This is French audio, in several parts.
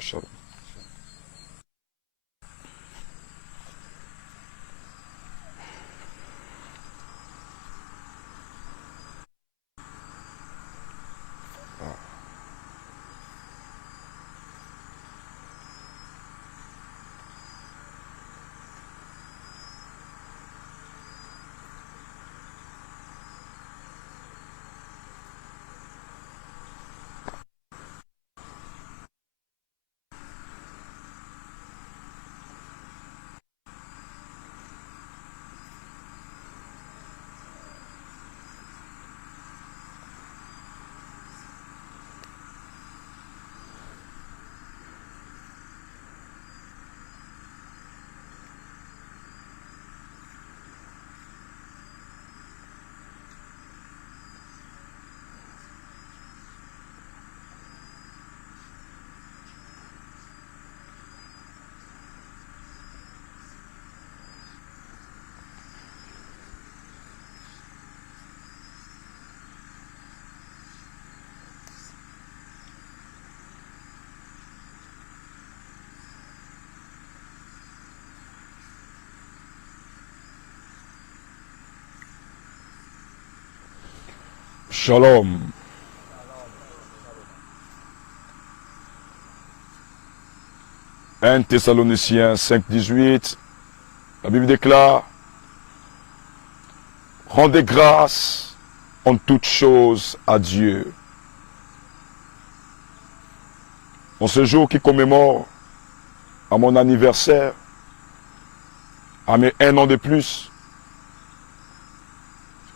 Shalom. Shalom. 1 Thessaloniciens 5,18, la Bible déclare: rendez grâce en toutes choses à Dieu. En ce jour qui commémore à mon anniversaire, à mes 1 an de plus,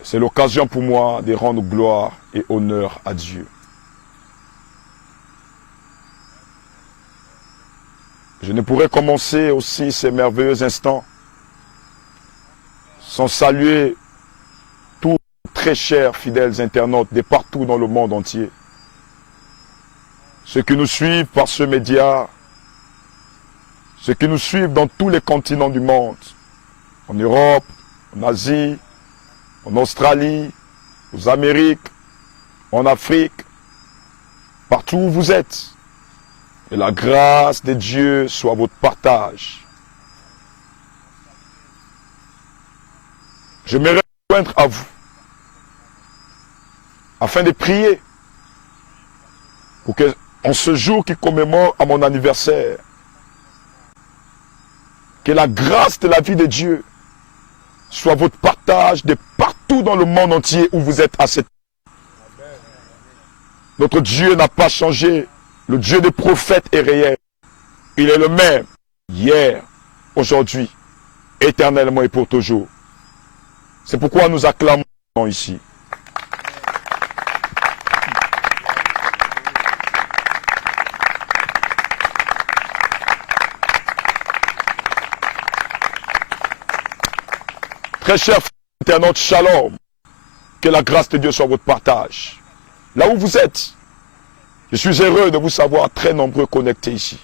c'est l'occasion pour moi de rendre gloire et honneur à Dieu. Je ne pourrais commencer aussi ces merveilleux instants sans saluer tous très chers fidèles internautes de partout dans le monde entier. Ceux qui nous suivent par ce média, ceux qui nous suivent dans tous les continents du monde, en Europe, en Asie, en Australie, aux Amériques, en Afrique, partout où vous êtes. Et la grâce de Dieu soit votre partage. Je me joindre à vous afin de prier pour que, en ce jour qui commémore à mon anniversaire, que la grâce de la vie de Dieu soit votre partage de partout dans le monde entier où vous êtes à cette heure. Notre Dieu n'a pas changé. Le Dieu des prophètes est réel. Il est le même hier, aujourd'hui, éternellement et pour toujours. C'est pourquoi nous acclamons ici. Très chers internautes, shalom. Que la grâce de Dieu soit votre partage. Là où vous êtes, je suis heureux de vous savoir très nombreux connectés ici.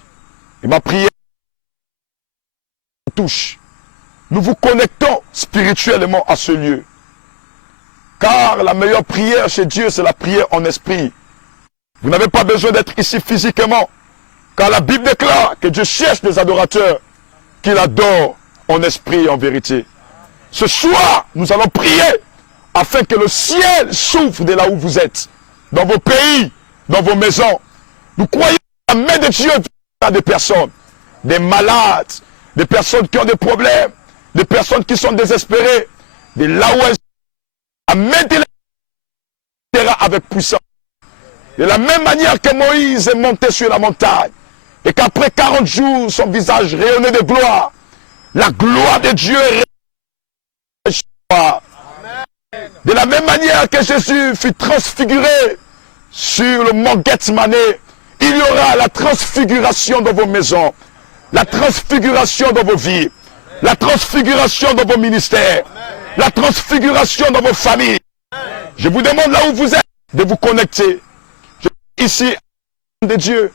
Et ma prière touche. Nous vous connectons spirituellement à ce lieu. Car la meilleure prière chez Dieu, c'est la prière en esprit. Vous n'avez pas besoin d'être ici physiquement. Car la Bible déclare que Dieu cherche des adorateurs qu'il adore en esprit et en vérité. Ce soir, nous allons prier afin que le ciel s'ouvre de là où vous êtes, dans vos pays, dans vos maisons. Nous croyons que la main de Dieu vient à des personnes, des malades, des personnes qui ont des problèmes, des personnes qui sont désespérées, de là où elles sont. La main de Dieu avec puissance. De la même manière que Moïse est monté sur la montagne et qu'après 40 jours, son visage rayonnait de gloire, la gloire de Dieu est de la même manière que Jésus fut transfiguré sur le mont Gethsemane, il y aura la transfiguration dans vos maisons, la transfiguration dans vos vies, la transfiguration dans vos ministères, la transfiguration dans vos familles. Je vous demande là où vous êtes de vous connecter. Je suis ici de Dieu.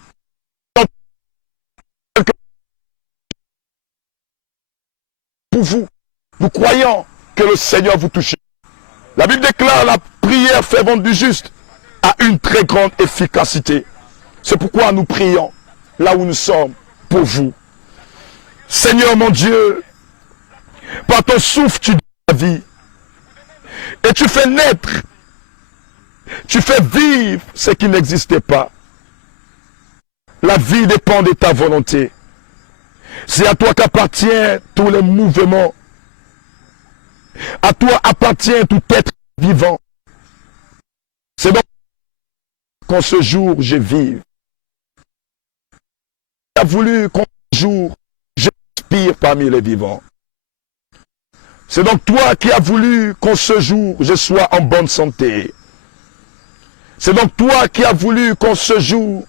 Pour vous, nous croyons que le Seigneur vous touche. La Bible déclare la prière fervente du juste a une très grande efficacité. C'est pourquoi nous prions là où nous sommes pour vous. Seigneur mon Dieu, par ton souffle, tu donnes la vie. Et tu fais naître, tu fais vivre ce qui n'existait pas. La vie dépend de ta volonté. C'est à toi qu'appartiennent tous les mouvements. À toi appartient tout être vivant. C'est donc qu'en ce jour, je vive. Tu as voulu qu'en ce jour, je respire parmi les vivants. C'est donc toi qui as voulu qu'en ce jour, je sois en bonne santé. C'est donc toi qui as voulu qu'en ce jour,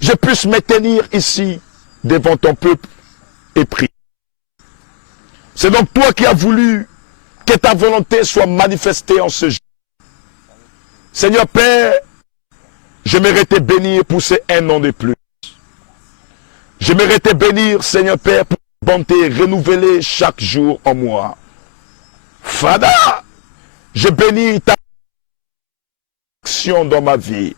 je puisse me tenir ici, devant ton peuple, et prier. C'est donc toi qui as voulu que ta volonté soit manifestée en ce jour. Seigneur Père, j'aimerais te bénir pour ces un an de plus. J'aimerais te bénir, Seigneur Père, pour ta bonté renouvelée chaque jour en moi. Fada, je bénis ta action dans ma vie.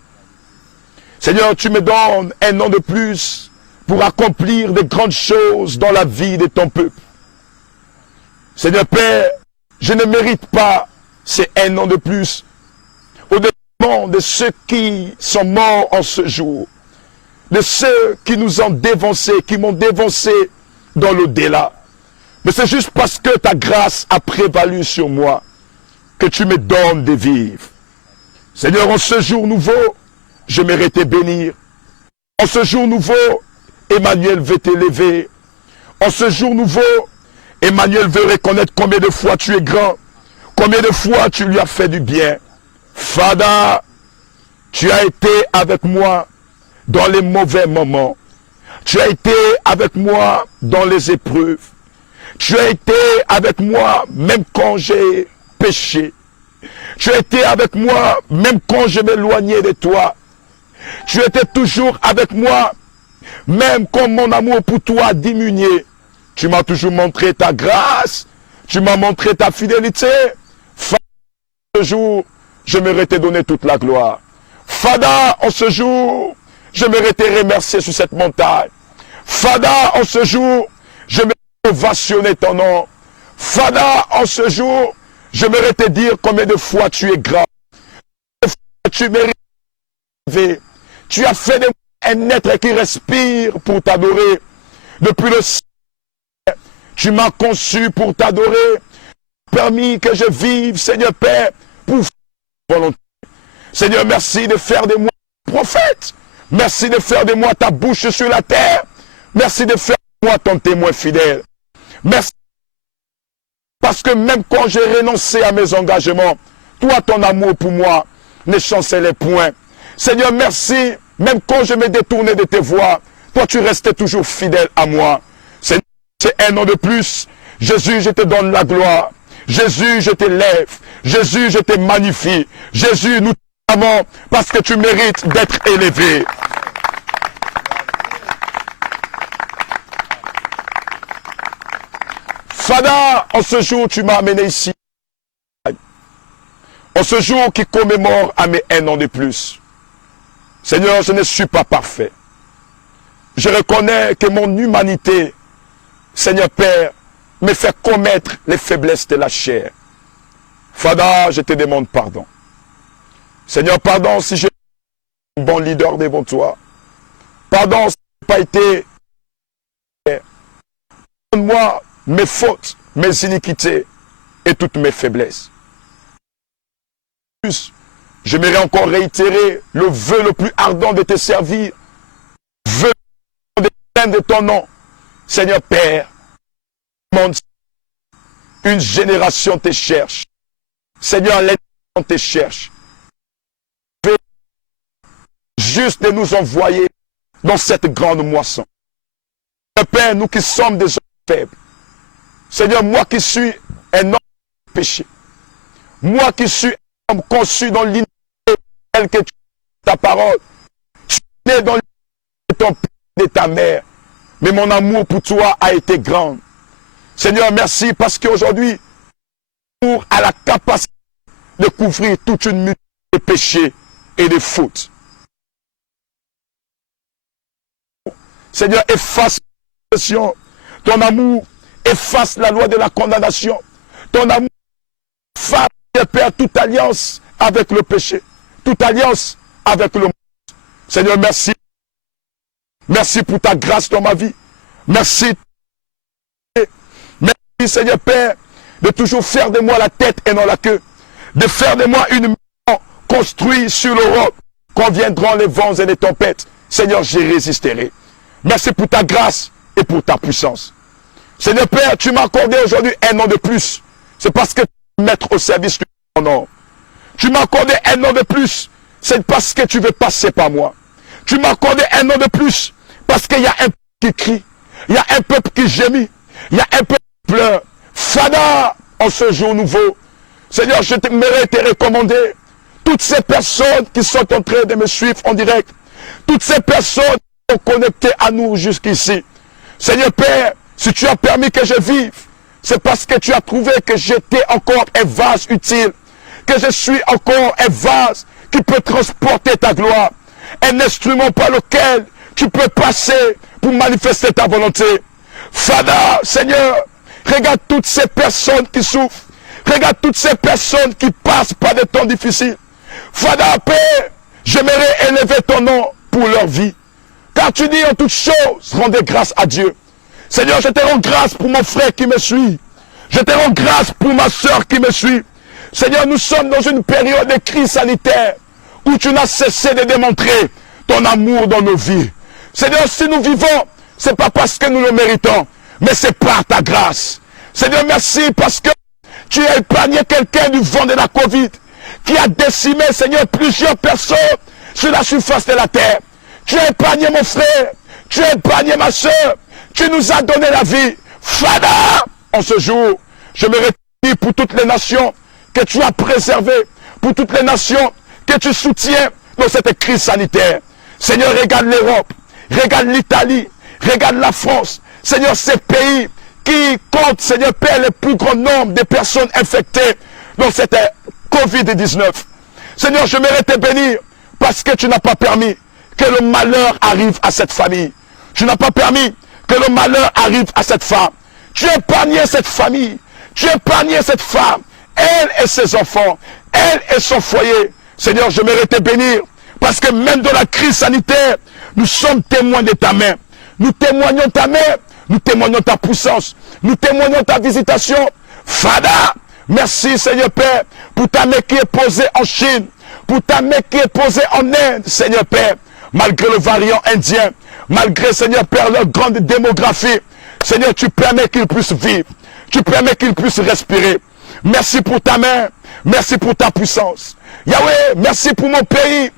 Seigneur, tu me donnes un an de plus pour accomplir de grandes choses dans la vie de ton peuple. Seigneur Père, je ne mérite pas ces un an de plus au détriment de ceux qui sont morts en ce jour, de ceux qui nous ont dévancés, qui m'ont dévancé dans l'au-delà. Mais c'est juste parce que ta grâce a prévalu sur moi que tu me donnes de vivre. Seigneur, en ce jour nouveau, j'aimerais te bénir. En ce jour nouveau, Emmanuel veut t'élever. En ce jour nouveau, Emmanuel veut reconnaître combien de fois tu es grand, combien de fois tu lui as fait du bien. Fada, tu as été avec moi dans les mauvais moments. Tu as été avec moi dans les épreuves. Tu as été avec moi même quand j'ai péché. Tu as été avec moi même quand je m'éloignais de toi. Tu étais toujours avec moi même quand mon amour pour toi a diminué. Tu m'as toujours montré ta grâce. Tu m'as montré ta fidélité. Fada, en ce jour, j'aimerais te donner toute la gloire. Fada, en ce jour, j'aimerais te remercier sur cette montagne. Fada, en ce jour, j'aimerais ovationner ton nom. Fada, en ce jour, j'aimerais te dire combien de fois tu es grand. Tu mérites. Tu as fait de moi un être qui respire pour t'adorer. Depuis le ciel, tu m'as conçu pour t'adorer. Permis que je vive, Seigneur Père, pour faire ta volonté. Seigneur, merci de faire de moi un prophète. Merci de faire de moi ta bouche sur la terre. Merci de faire de moi ton témoin fidèle. Merci. Parce que même quand j'ai renoncé à mes engagements, toi, ton amour pour moi ne chancelait point. Seigneur, merci. Même quand je me détournais de tes voies, toi, tu restais toujours fidèle à moi. Seigneur, c'est un an de plus. Jésus, je te donne la gloire. Jésus, je t'élève. Jésus, je te magnifie. Jésus, nous t'aimons parce que tu mérites d'être élevé. Fada, en ce jour, tu m'as amené ici. En ce jour qui commémore à mes un an de plus. Seigneur, je ne suis pas parfait. Je reconnais que mon humanité, Seigneur Père, me fait commettre les faiblesses de la chair. Fada, je te demande pardon. Seigneur, pardon si je suis un bon leader devant toi. Pardon si je n'ai pas été. Donne-moi mes fautes, mes iniquités et toutes mes faiblesses. J'aimerais encore réitérer le vœu le plus ardent de te servir. Vœu de ton nom. Seigneur Père, une génération te cherche. Seigneur, les gens te cherchent. Juste de nous envoyer dans cette grande moisson. Seigneur Père, nous qui sommes des hommes faibles. Seigneur, moi qui suis un homme de péché. Moi qui suis un homme conçu dans l'iniquité telle que tu es ta parole. Tu es né dans l'iniquité de ton père et de ta mère. Mais mon amour pour toi a été grand. Seigneur, merci parce qu'aujourd'hui, pour à la capacité de couvrir toute une multitude de péchés et de fautes. Seigneur, efface la pression. Ton amour efface la loi de la condamnation. Ton amour efface, Père, toute alliance avec le péché. Toute alliance avec le monde. Seigneur, merci. Merci pour ta grâce dans ma vie. Merci. Merci, Seigneur Père, de toujours faire de moi la tête et non la queue. De faire de moi une maison construite sur le roc. Quand viendront les vents et les tempêtes, Seigneur, j'y résisterai. Merci pour ta grâce et pour ta puissance. Seigneur Père, tu m'as accordé aujourd'hui un an de plus. C'est parce que tu veux mettre au service de ton nom. Tu m'as accordé un an de plus. C'est parce que tu veux passer par moi. Tu m'as accordé un an de plus. Parce qu'il y a un peuple qui crie. Il y a un peuple qui gémit. Il y a un peuple qui pleure. Fada, en ce jour nouveau. Seigneur, je t'aimerais te recommander toutes ces personnes qui sont en train de me suivre en direct. Toutes ces personnes qui sont connectées à nous jusqu'ici. Seigneur Père, si tu as permis que je vive, c'est parce que tu as trouvé que j'étais encore un vase utile. Que je suis encore un vase qui peut transporter ta gloire. Un instrument par lequel tu peux passer pour manifester ta volonté. Fada, Seigneur, regarde toutes ces personnes qui souffrent. Regarde toutes ces personnes qui passent par des temps difficiles. Fada, Père, j'aimerais élever ton nom pour leur vie. Car tu dis en toutes choses, rendez grâce à Dieu. Seigneur, je te rends grâce pour mon frère qui me suit. Je te rends grâce pour ma soeur qui me suit. Seigneur, nous sommes dans une période de crise sanitaire où tu n'as cessé de démontrer ton amour dans nos vies. Seigneur, si nous vivons, ce n'est pas parce que nous le méritons, mais c'est par ta grâce. Seigneur, merci parce que tu as épargné quelqu'un du vent de la Covid qui a décimé, Seigneur, plusieurs personnes sur la surface de la terre. Tu as épargné mon frère, tu as épargné ma soeur, tu nous as donné la vie. Fada, en ce jour, je me réjouis pour toutes les nations que tu as préservées, pour toutes les nations que tu soutiens dans cette crise sanitaire. Seigneur, regarde l'Europe, regarde l'Italie, regarde la France. Seigneur, ces pays qui comptent, Seigneur Père, le plus grand nombre de personnes infectées dans cette Covid-19. Seigneur, j'aimerais te bénir parce que tu n'as pas permis que le malheur arrive à cette famille. Tu n'as pas permis que le malheur arrive à cette femme. Tu as épargné cette famille. Tu as épargné cette femme. Elle et ses enfants. Elle et son foyer. Seigneur, j'aimerais te bénir parce que même dans la crise sanitaire, nous sommes témoins de ta main. Nous témoignons ta main. Nous témoignons ta puissance. Nous témoignons ta visitation. Fada, merci Seigneur Père pour ta main qui est posée en Chine. Pour ta main qui est posée en Inde, Seigneur Père. Malgré le variant indien, malgré, Seigneur Père, leur grande démographie, Seigneur, tu permets qu'ils puissent vivre. Tu permets qu'ils puissent respirer. Merci pour ta main. Merci pour ta puissance. Yahweh, merci pour mon pays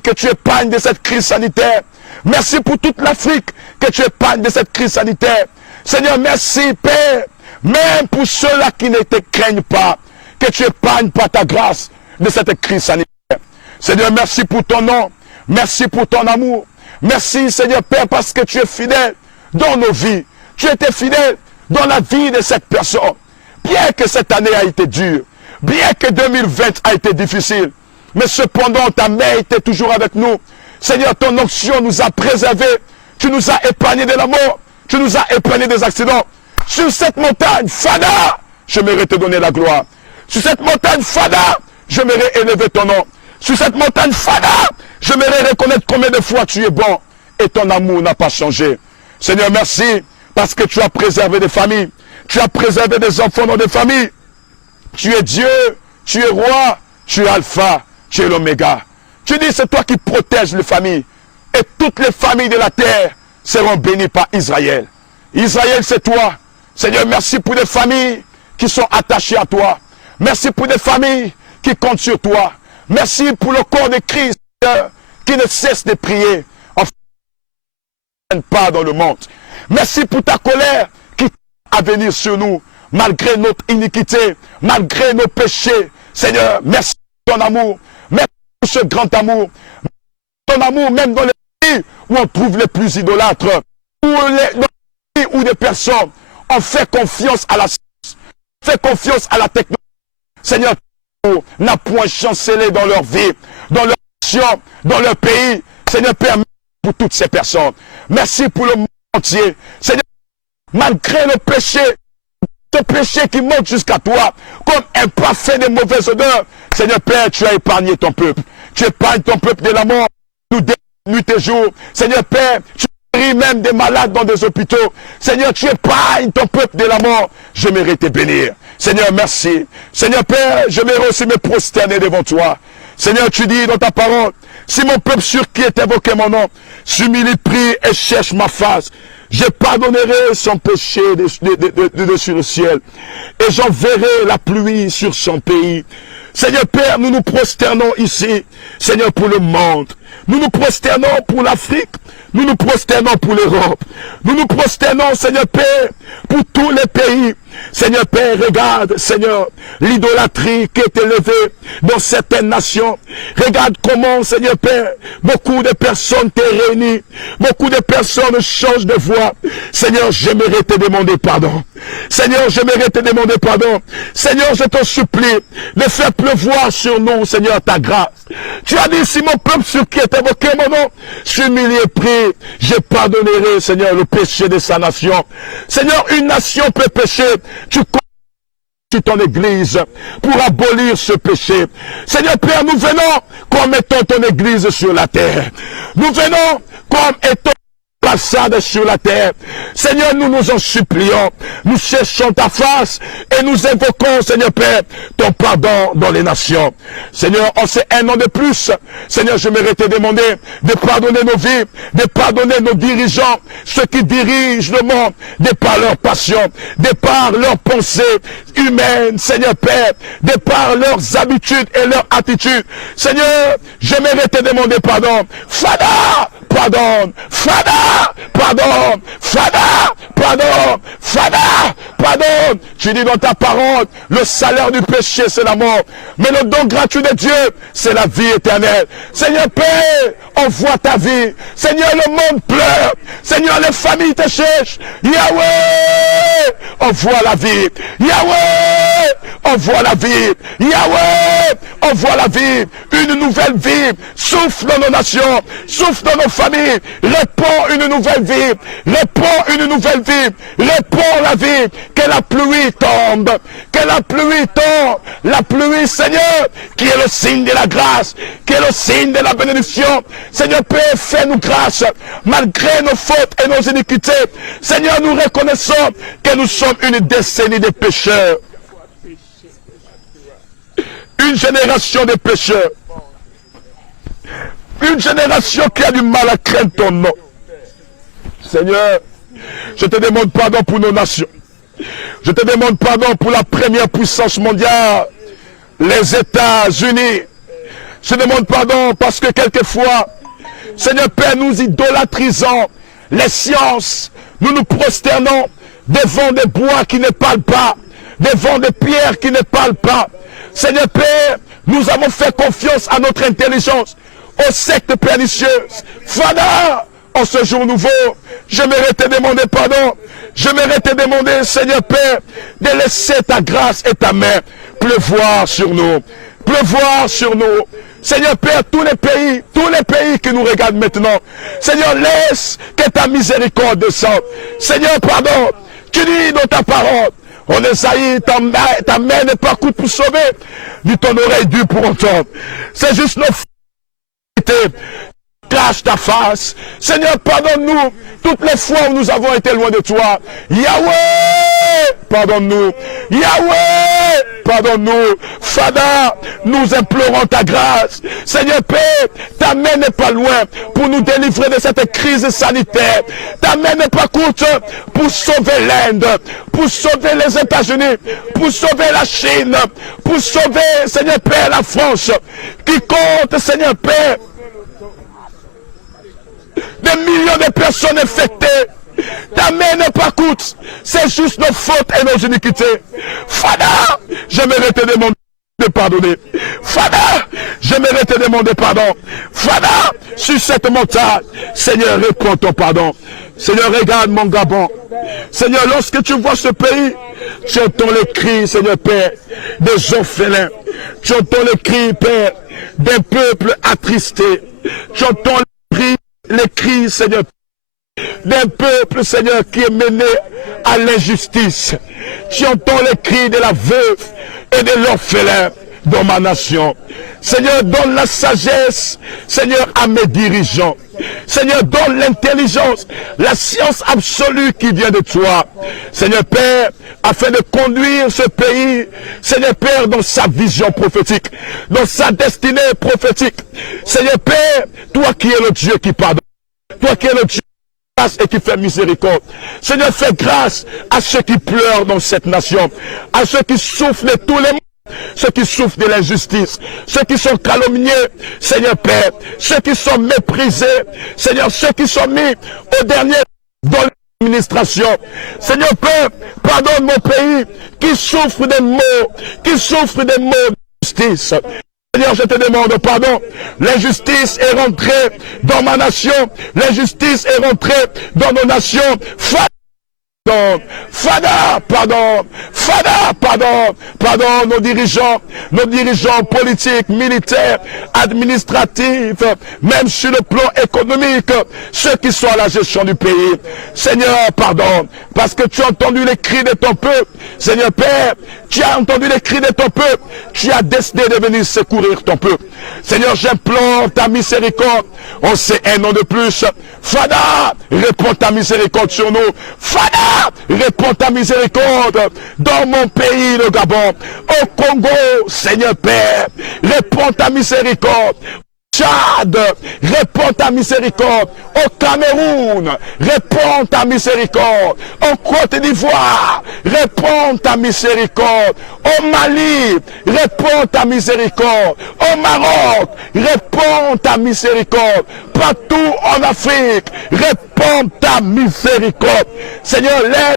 que tu épargnes de cette crise sanitaire. Merci pour toute l'Afrique que tu épargnes de cette crise sanitaire. Seigneur, merci, Père, même pour ceux-là qui ne te craignent pas, que tu épargnes par ta grâce de cette crise sanitaire. Seigneur, merci pour ton nom. Merci pour ton amour. Merci, Seigneur Père, parce que tu es fidèle dans nos vies. Tu étais fidèle dans la vie de cette personne. Bien que cette année a été dure, bien que 2020 a été difficile, mais cependant ta main était toujours avec nous. Seigneur, ton onction nous a préservés. Tu nous as épargnés de la mort. Tu nous as épargnés des accidents. Sur cette montagne, Fada, j'aimerais te donner la gloire. Sur cette montagne, Fada, j'aimerais élever ton nom. Sur cette montagne, Fada, j'aimerais reconnaître combien de fois tu es bon et ton amour n'a pas changé. Seigneur, merci parce que tu as préservé des familles. Tu as préservé des enfants dans des familles. Tu es Dieu, tu es roi, tu es Alpha, tu es l'Oméga. Tu dis c'est toi qui protèges les familles. Et toutes les familles de la terre seront bénies par Israël. Israël, c'est toi. Seigneur, merci pour des familles qui sont attachées à toi. Merci pour des familles qui comptent sur toi. Merci pour le corps de Christ qui ne cesse de prier en pas dans le monde. Merci pour ta colère qui à venir sur nous malgré notre iniquité, malgré nos péchés. Seigneur, merci pour ton amour. Merci pour ce grand amour. Ton amour même dans les pays où on trouve les plus idolâtres. Dans les pays où des personnes ont fait confiance à la science, fait confiance à la technologie. Seigneur, n'a point chancelé dans leur vie, dans leur action, dans leur pays. Seigneur Père, pour toutes ces personnes. Merci pour le monde entier. Seigneur, malgré le péché, ce péché qui monte jusqu'à toi, comme un parfum de mauvaise odeur, Seigneur Père, tu as épargné ton peuple. Tu épargnes ton peuple de la mort, nous nuit et jour. Seigneur Père, tu guéris même des malades dans des hôpitaux. Seigneur, tu épargnes ton peuple de la mort. Je mérite te bénir. Seigneur, merci. Seigneur Père, je mérite aussi me prosterner devant toi. Seigneur, tu dis dans ta parole, si mon peuple sur qui est invoqué mon nom, s'humilie, prie et cherche ma face, je pardonnerai son péché de dessus le ciel et j'enverrai la pluie sur son pays. Seigneur Père, nous nous prosternons ici, Seigneur, pour le monde. Nous nous prosternons pour l'Afrique. Nous nous prosternons pour l'Europe. Nous nous prosternons, Seigneur Père, pour tous les pays. Seigneur Père, regarde, Seigneur, l'idolâtrie qui est élevée dans certaines nations. Regarde comment, Seigneur Père, beaucoup de personnes t'ont réunies. Beaucoup de personnes changent de voie. Seigneur, j'aimerais te demander pardon. Seigneur, j'aimerais te demander pardon. Seigneur, je te supplie de faire pleuvoir sur nous, Seigneur, ta grâce. Tu as dit, si mon peuple sur qui est invoqué mon nom, s'humilie et prie, je pardonnerai, Seigneur, le péché de sa nation. Seigneur, une nation peut pécher. Tu constitues ton église pour abolir ce péché. Seigneur Père, nous venons comme mettons ton église sur la terre. Nous venons comme étant passade sur la terre. Seigneur, nous nous en supplions. Nous cherchons ta face et nous invoquons, Seigneur Père, ton pardon dans les nations. Seigneur, en ces un an de plus, Seigneur, je mérite te demander de pardonner nos vies, de pardonner nos dirigeants, ceux qui dirigent le monde, de par leur passion, de par leurs pensées humaines, Seigneur Père, de par leurs habitudes et leurs attitudes. Seigneur, je mérite te demander pardon. Fada, pardonne. Fada, pardonne. Fada, pardonne. Fada, pardonne. Tu dis dans ta parole, le salaire du péché, c'est la mort. Mais le don gratuit de Dieu, c'est la vie éternelle. Seigneur Père, envoie ta vie. Seigneur, le monde pleure. Seigneur, les familles te cherchent. Yahweh, envoie la vie. Yahweh, envoie la vie. Yahweh, envoie la vie. Une nouvelle vie. Souffle dans nos nations. Souffle dans nos familles. Répands une nouvelle vie. Répands une nouvelle vie. Répands la vie. Que la pluie tombe. Que la pluie tombe. La pluie, Seigneur, qui est le signe de la grâce. Qui est le signe de la bénédiction. Seigneur Père, fais-nous grâce. Malgré nos fautes et nos iniquités. Seigneur, nous reconnaissons que nous sommes une décennie de pécheurs. Une génération de pécheurs. Une génération qui a du mal à craindre ton nom. Seigneur, je te demande pardon pour nos nations. Je te demande pardon pour la première puissance mondiale, les États-Unis. Je demande pardon parce que quelquefois, Seigneur Père, nous idolâtrisons les sciences. Nous nous prosternons devant des bois qui ne parlent pas, devant des pierres qui ne parlent pas. Seigneur Père, nous avons fait confiance à notre intelligence, aux sectes pernicieuses. Fada, en ce jour nouveau, je mérite te demander pardon. Je mérite te demander, Seigneur Père, de laisser ta grâce et ta main pleuvoir sur nous. Pleuvoir sur nous. Seigneur Père, tous les pays qui nous regardent maintenant, Seigneur, laisse que ta miséricorde descende. Seigneur, pardon, tu dis dans ta parole, on Esaïe, ta main n'est pas courte pour sauver, ni ton oreille dure pour entendre. C'est juste nos fautes. Cache ta face. Seigneur, pardonne-nous toutes les fois où nous avons été loin de toi. Yahweh, pardonne-nous. Yahweh, pardonne-nous. Fada, nous implorons ta grâce. Seigneur Père, ta main n'est pas loin pour nous délivrer de cette crise sanitaire. Ta main n'est pas courte pour sauver l'Inde, pour sauver les États-Unis, pour sauver la Chine, pour sauver, Seigneur Père, la France, qui compte, Seigneur Père, des millions de personnes infectées. Ta main n'est pas courte. C'est juste nos fautes et nos iniquités. Fada, j'aimerais te demander de pardonner. Fada, j'aimerais te demander pardon. Fada, sur cette montagne, Seigneur, réponds ton pardon. Seigneur, regarde mon Gabon. Seigneur, lorsque tu vois ce pays, tu entends les cris, Seigneur Père, des orphelins. Tu entends les cris, Père, d'un peuple attristé. Tu entends les cris les cris, Seigneur, d'un peuple, Seigneur, qui est mené à l'injustice. Tu entends les cris de la veuve et de l'orphelin dans ma nation. Seigneur, donne la sagesse, Seigneur, à mes dirigeants. Seigneur, donne l'intelligence, la science absolue qui vient de toi. Seigneur Père, afin de conduire ce pays, Seigneur Père, dans sa vision prophétique, dans sa destinée prophétique. Seigneur Père, toi qui es le Dieu qui pardonne, toi qui es le Dieu grâce et qui fait miséricorde. Seigneur, fais grâce à ceux qui pleurent dans cette nation, à ceux qui souffrent de tous les maux, ceux qui souffrent de l'injustice, ceux qui sont calomniés, Seigneur Père, ceux qui sont méprisés, Seigneur, ceux qui sont mis au dernier dans l'administration. Seigneur Père, pardonne mon pays qui souffre des maux, qui souffre des maux de justice. Seigneur, je te demande pardon. L'injustice est rentrée dans ma nation. L'injustice est rentrée dans nos nations. Fada, pardon, Fada, pardon, pardon, nos dirigeants politiques, militaires, administratifs, même sur le plan économique, ceux qui sont à la gestion du pays. Seigneur, pardon, parce que tu as entendu les cris de ton peuple. Seigneur Père, tu as entendu les cris de ton peuple. Tu as décidé de venir secourir ton peuple. Seigneur, j'implore ta miséricorde. On sait un nom de plus. Fada, réponds ta miséricorde sur nous. Fada, réponds ta miséricorde dans mon pays, le Gabon. Au Congo, Seigneur Père, réponds ta miséricorde. Tchad, réponds ta miséricorde. Au Cameroun, réponds ta miséricorde. En Côte d'Ivoire, réponds ta miséricorde. Au Mali, réponds ta miséricorde. Au Maroc, réponds ta miséricorde. Partout en Afrique, réponds ta miséricorde. Seigneur, l'aide.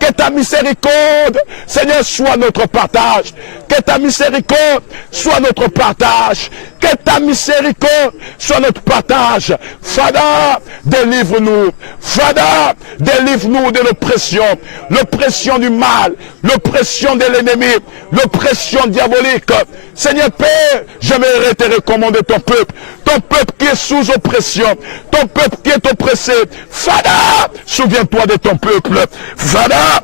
Que ta miséricorde, Seigneur, soit notre partage. Que ta miséricorde soit notre partage. Que ta miséricorde soit notre partage. Fada, délivre-nous. Fada, délivre-nous de l'oppression. L'oppression du mal. L'oppression de l'ennemi. L'oppression diabolique. Seigneur Père, j'aimerais te recommander ton peuple. Ton peuple qui est sous oppression. Ton peuple qui est oppressé. Fada, souviens-toi de ton peuple. Fada,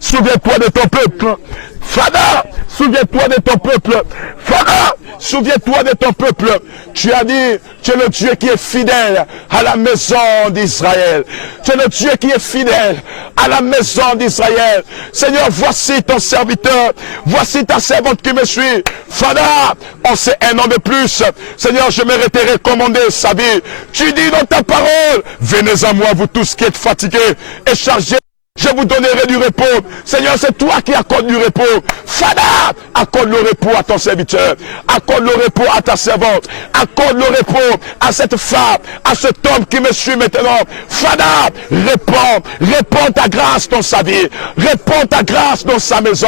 souviens-toi de ton peuple. Fada, souviens-toi de ton peuple. Fada, souviens-toi de ton peuple. Tu as dit, tu es le Dieu qui est fidèle à la maison d'Israël. Tu es le Dieu qui est fidèle à la maison d'Israël. Seigneur, voici ton serviteur. Voici ta servante qui me suit. Fada, on sait un an de plus. Seigneur, je m'aimerais te recommander sa vie. Tu dis dans ta parole, venez à moi, vous tous qui êtes fatigués et chargés. Je vous donnerai du repos. Seigneur, c'est toi qui accordes du repos. Fada, accorde le repos à ton serviteur. Accorde le repos à ta servante. Accorde le repos à cette femme, à cet homme qui me suit maintenant. Fada, réponds ta grâce dans sa vie. Réponds ta grâce dans sa maison.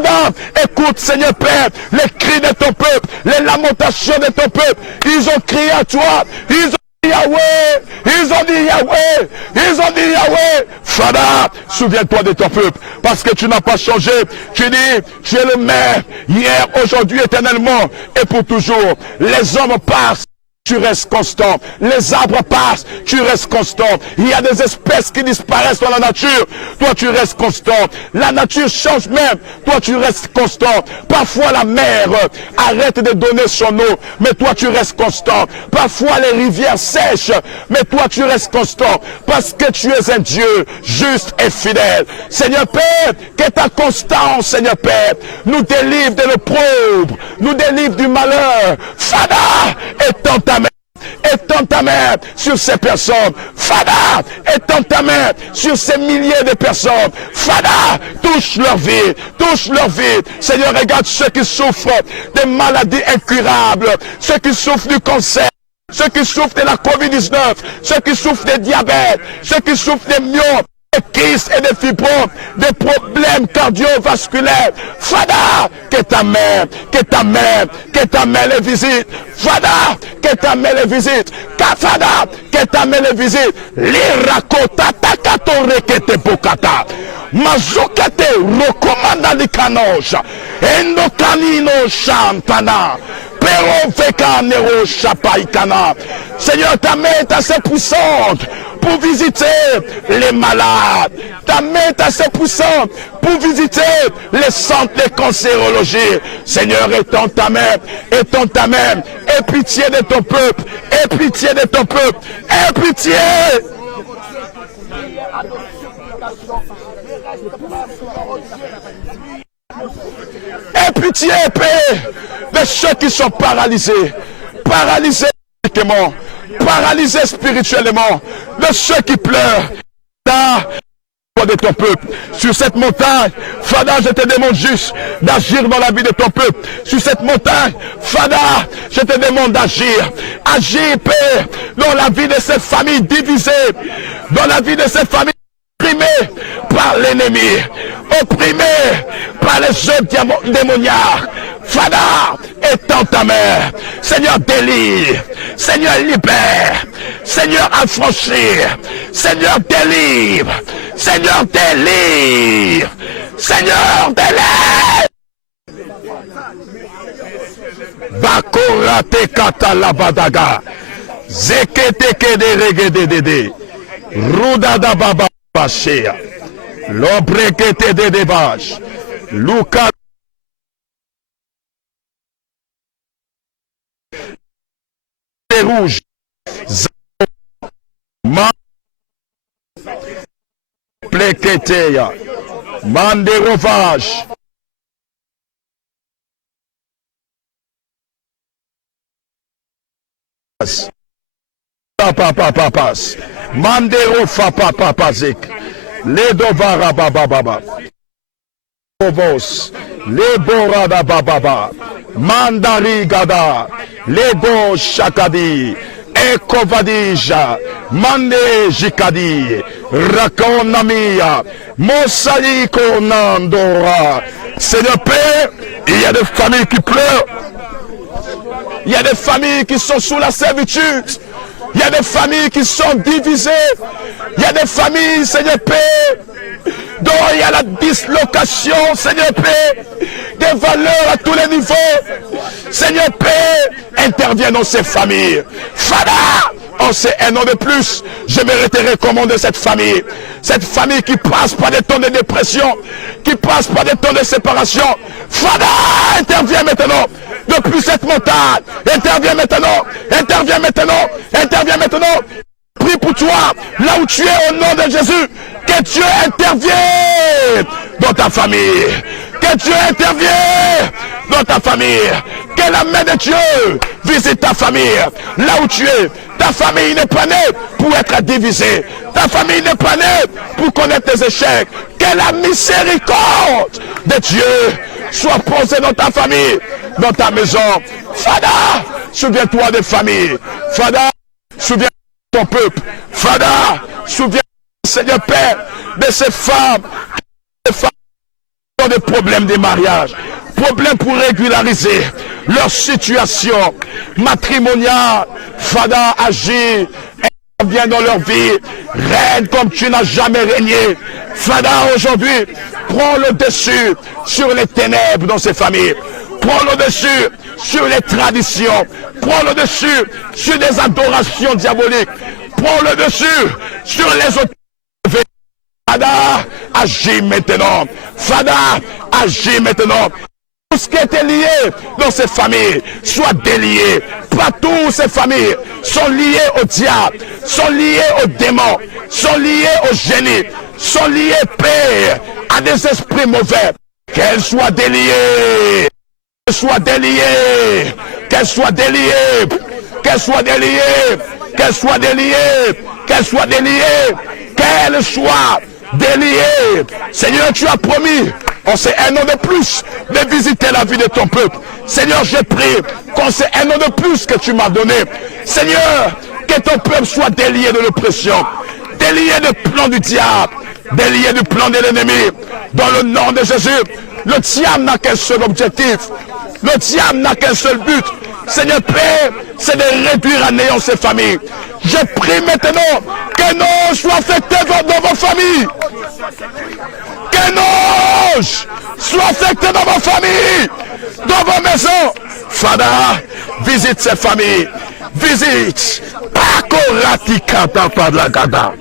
Fada, écoute, Seigneur Père, les cris de ton peuple, les lamentations de ton peuple. Ils ont crié à toi. Ils ont Yahweh, ils ont dit Yahweh, ils ont dit Yahweh. Fada, souviens-toi de ton peuple, parce que tu n'as pas changé. Tu dis, tu es le même, hier, aujourd'hui, éternellement, et pour toujours. Les hommes passent, tu restes constant. Les arbres passent, tu restes constant. Il y a des espèces qui disparaissent dans la nature. Toi, tu restes constant. La nature change même. Toi, tu restes constant. Parfois, la mer arrête de donner son eau. Mais toi, tu restes constant. Parfois, les rivières sèchent. Mais toi, tu restes constant. Parce que tu es un Dieu juste et fidèle. Seigneur Père, que ta constance, Seigneur Père, nous délivre de l'opprobre. Nous délivre du malheur. Fada, étends ta main. Étends ta main sur ces personnes. Fada, étends ta main sur ces milliers de personnes. Fada, touche leur vie. Touche leur vie. Seigneur, regarde ceux qui souffrent de maladies incurables. Ceux qui souffrent du cancer. Ceux qui souffrent de la COVID-19. Ceux qui souffrent de diabète. Ceux qui souffrent de myopes, des kystes et des fibromes, des problèmes cardiovasculaires. Fada, que ta main les visite. Fada, que ta main les visite. Kafada, que ta main les visite. Lirakota takato rekete bokata. Mazokate rokomanda likanoja. Endokanino shantana. Pero Veka Nero Chapaikana. Seigneur, ta main est assez puissante pour visiter les malades. Ta main est assez puissante pour visiter les centres de cancérologie. Seigneur, étends ta main, aie pitié de ton peuple, aie pitié de ton peuple, aie pitié. Aie pitié, Père, de ceux qui sont paralysés, physiquement, paralysés spirituellement, de ceux qui pleurent. De ton peuple, sur cette montagne, Fada, je te demande juste d'agir dans la vie de ton peuple. Sur cette montagne, Fada, je te demande d'agir. Agir, Père, dans la vie de cette famille divisée, dans la vie de cette famille opprimée par l'ennemi, opprimée par les œuvres démoniaques. Fada, étends ta main. Seigneur, délivre. Seigneur, libère. Seigneur, affranchis. Seigneur, délivre. Seigneur, délivre. Seigneur, délivre. Bakora te kata la badaga. Zekete kede regede dede. Ruda da baba bashea. L'obrekete de débâche. Luka. Rouge. Pleketeya. Manderovage. Papas. Mandero fa papapazek. Le dovara bababa. Ovos. Le borada bababa. Mandari gada. Le go shakadi. Ekovadija, Mande Jikadi, Rakonamia, Mosaïko Nandora. Seigneur Père, il y a des familles qui pleurent. Il y a des familles qui sont sous la servitude. Il y a des familles qui sont divisées. Il y a des familles, Seigneur Père, dont il y a la dislocation, Seigneur Père, des valeurs à tous les niveaux. Seigneur Père, interviens dans ces familles. Fada, on sait un nom de plus. Je mériterais recommander cette famille qui passe par des temps de dépression, qui passe par des temps de séparation. Fada, interviens maintenant. Depuis cette montagne, interviens maintenant. Prie pour toi, là où tu es, au nom de Jésus, que Dieu intervienne dans ta famille. Que Dieu intervienne dans ta famille. Que la main de Dieu visite ta famille. Là où tu es, ta famille n'est pas née pour être divisée. Ta famille n'est pas née pour connaître tes échecs. Que la miséricorde de Dieu soit posée dans ta famille, dans ta maison. Fada, souviens-toi des familles. Fada, souviens-toi de ton peuple. Fada, souviens-toi, Seigneur Père, de ces femmes qui ont des problèmes de mariage, problèmes pour régulariser leur situation matrimoniale. Fada, agit, intervient dans leur vie, règne comme tu n'as jamais régné. Fada, aujourd'hui, prends le dessus sur les ténèbres dans ces familles. Prends le dessus sur les traditions. Prends le dessus sur des adorations diaboliques. Prends le dessus sur les autres. Fada, agis maintenant. Fada, agis maintenant. Tout ce qui était lié dans ces familles soit délié. Pas toutes ces familles sont liées au diable, sont liées aux démons, sont liées au génie, sont liées, Père, à des esprits mauvais. Qu'elles soient déliées. Qu'elles soient déliées. Qu'elles soient déliées. Qu'elles soient déliées. Qu'elles soient déliées. Qu'elles soient déliées. Qu'elles soient déliées. Seigneur, tu as promis, on sait un an de plus, de visiter la vie de ton peuple. Seigneur, je prie qu'on sait un an de plus que tu m'as donné. Seigneur, que ton peuple soit délié de l'oppression, délié du plan du diable, délié du plan de l'ennemi. Dans le nom de Jésus, le diable n'a qu'un seul objectif. Le diable n'a qu'un seul but. Seigneur Père, c'est de réduire à néant ces familles. Je prie maintenant que non soit affecté dans vos familles. Aucun ange soit affecté dans vos familles, dans vos maisons. Fada, visite ces familles. Visite. Pakorati kata padlagada.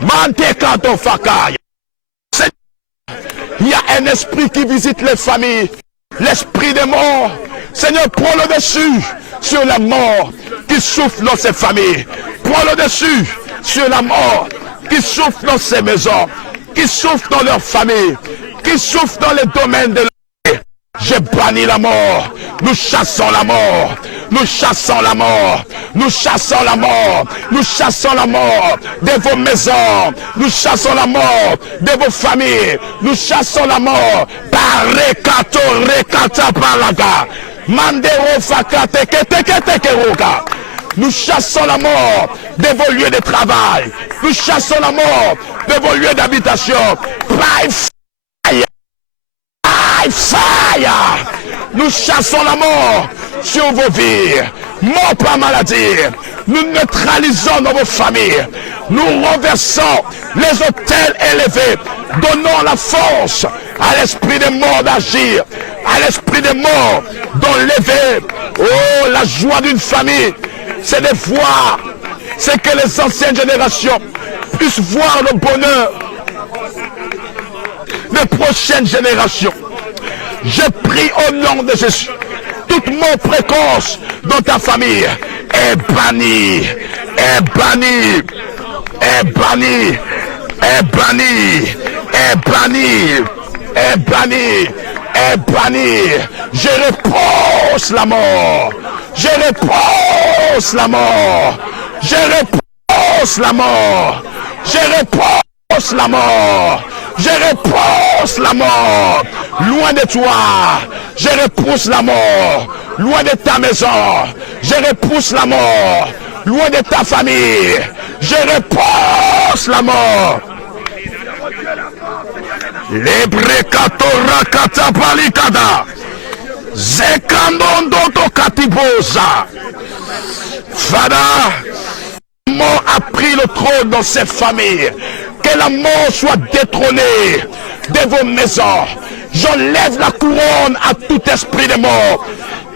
Mante kanto fakaya. Il y a un esprit qui visite les familles. L'esprit des morts. Seigneur, prends le dessus sur la mort qui souffre dans ces familles. Prends le dessus sur la mort qui souffre dans ces maisons, qui souffre dans leurs familles, qui souffre dans les domaines de la vie. J'ai banni la mort. Nous chassons la mort. Nous chassons la mort. Nous chassons la mort. Nous chassons la mort de vos maisons. Nous chassons la mort de vos familles. Nous chassons la mort. Par rekato rekata palaga. Mandero fakate keteketekeroga. Nous chassons la mort de vos lieux de travail. Nous chassons la mort de vos lieux d'habitation. By fire. By fire. Nous chassons la mort sur vos vies. Mort par maladie. Nous neutralisons dans vos familles. Nous renversons les autels élevés. Donnons la force à l'esprit des morts d'agir. À l'esprit des morts d'enlever. Oh, la joie d'une famille, c'est de voir. C'est que les anciennes générations puissent voir le bonheur des prochaines générations. Je prie au nom de Jésus. Toute mort précoce dans ta famille est bannie, est bannie, est bannie, est bannie, est bannie, est bannie, est bannie. Je repousse la mort. Je repousse la mort. Je repousse la mort. Je repousse la mort. Je repousse la mort. Loin de toi. Je repousse la mort. Loin de ta maison. Je repousse la mort. Loin de ta famille. Je repousse la mort. Lebrekato rakata palikada. Zekandondo to katiboza. Fada, la mort a pris le trône dans cette famille. Que la mort soit détrônée de vos maisons. J'enlève la couronne à tout esprit de mort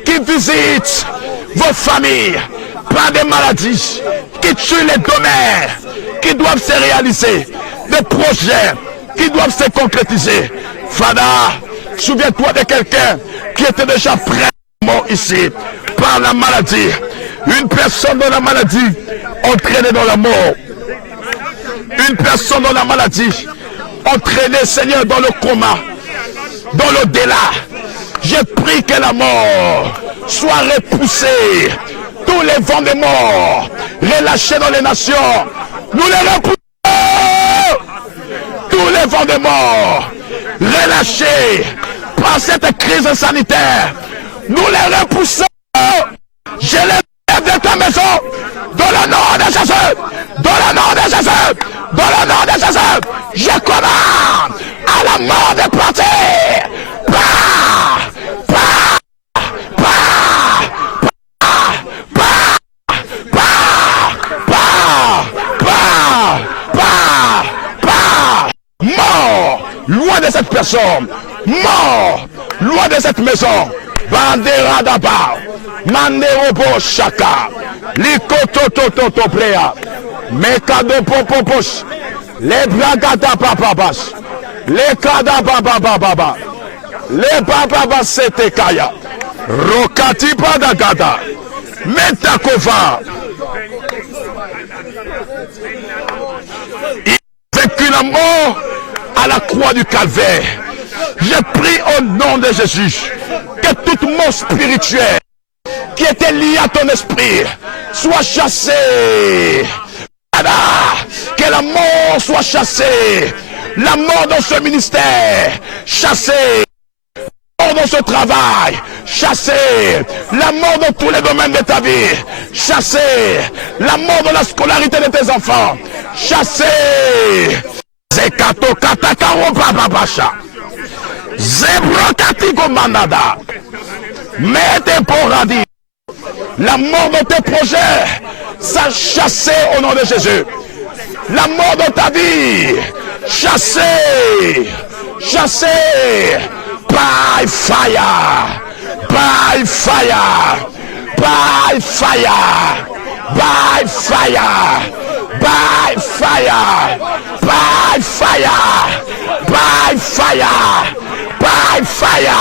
qui visite vos familles par des maladies, qui tuent les domaines qui doivent se réaliser, des projets qui doivent se concrétiser. Fada, souviens-toi de quelqu'un qui était déjà prêt à mort ici par la maladie. Une personne dans la maladie entraînée dans la mort. Une personne dans la maladie entraînée, Seigneur, dans le coma, dans l'au-delà. Je prie que la mort soit repoussée. Tous les vents de mort relâchés dans les nations, nous les repoussons. Tous les vents de mort relâchés par cette crise sanitaire, nous les repoussons. Je les lève de ta maison, dans le nom de Jésus, dans le nom de Jésus, dans le nom de Jésus. Je commande à la mort de partir. Mort, loin de cette personne. Mort, loin de cette maison. Bandera d'aba. Manderobo shaka. Likotototo prea. Mekado popopos. Les bragada papabas. Les kada babababa. Les bababas sete kaya. Rokati padagada. Metakova. Il a vécu la mort à la croix du calvaire. Je prie au nom de Jésus que toute mort spirituelle qui était liée à ton esprit soit chassée. Que la mort soit chassée. La mort dans ce ministère, chassée. La mort dans ce travail, chassée. La mort dans tous les domaines de ta vie, chassée. La mort dans la scolarité de tes enfants, chassée. Zekato katakaro bababasha. Zebrokatiko mandada. Mete poradi. La mort de tes projets, ça chassé au nom de Jésus. la mort dans ta vie, chassé, chassé, by fire, by fire, by fire, by fire, by fire, by fire, by fire, by fire,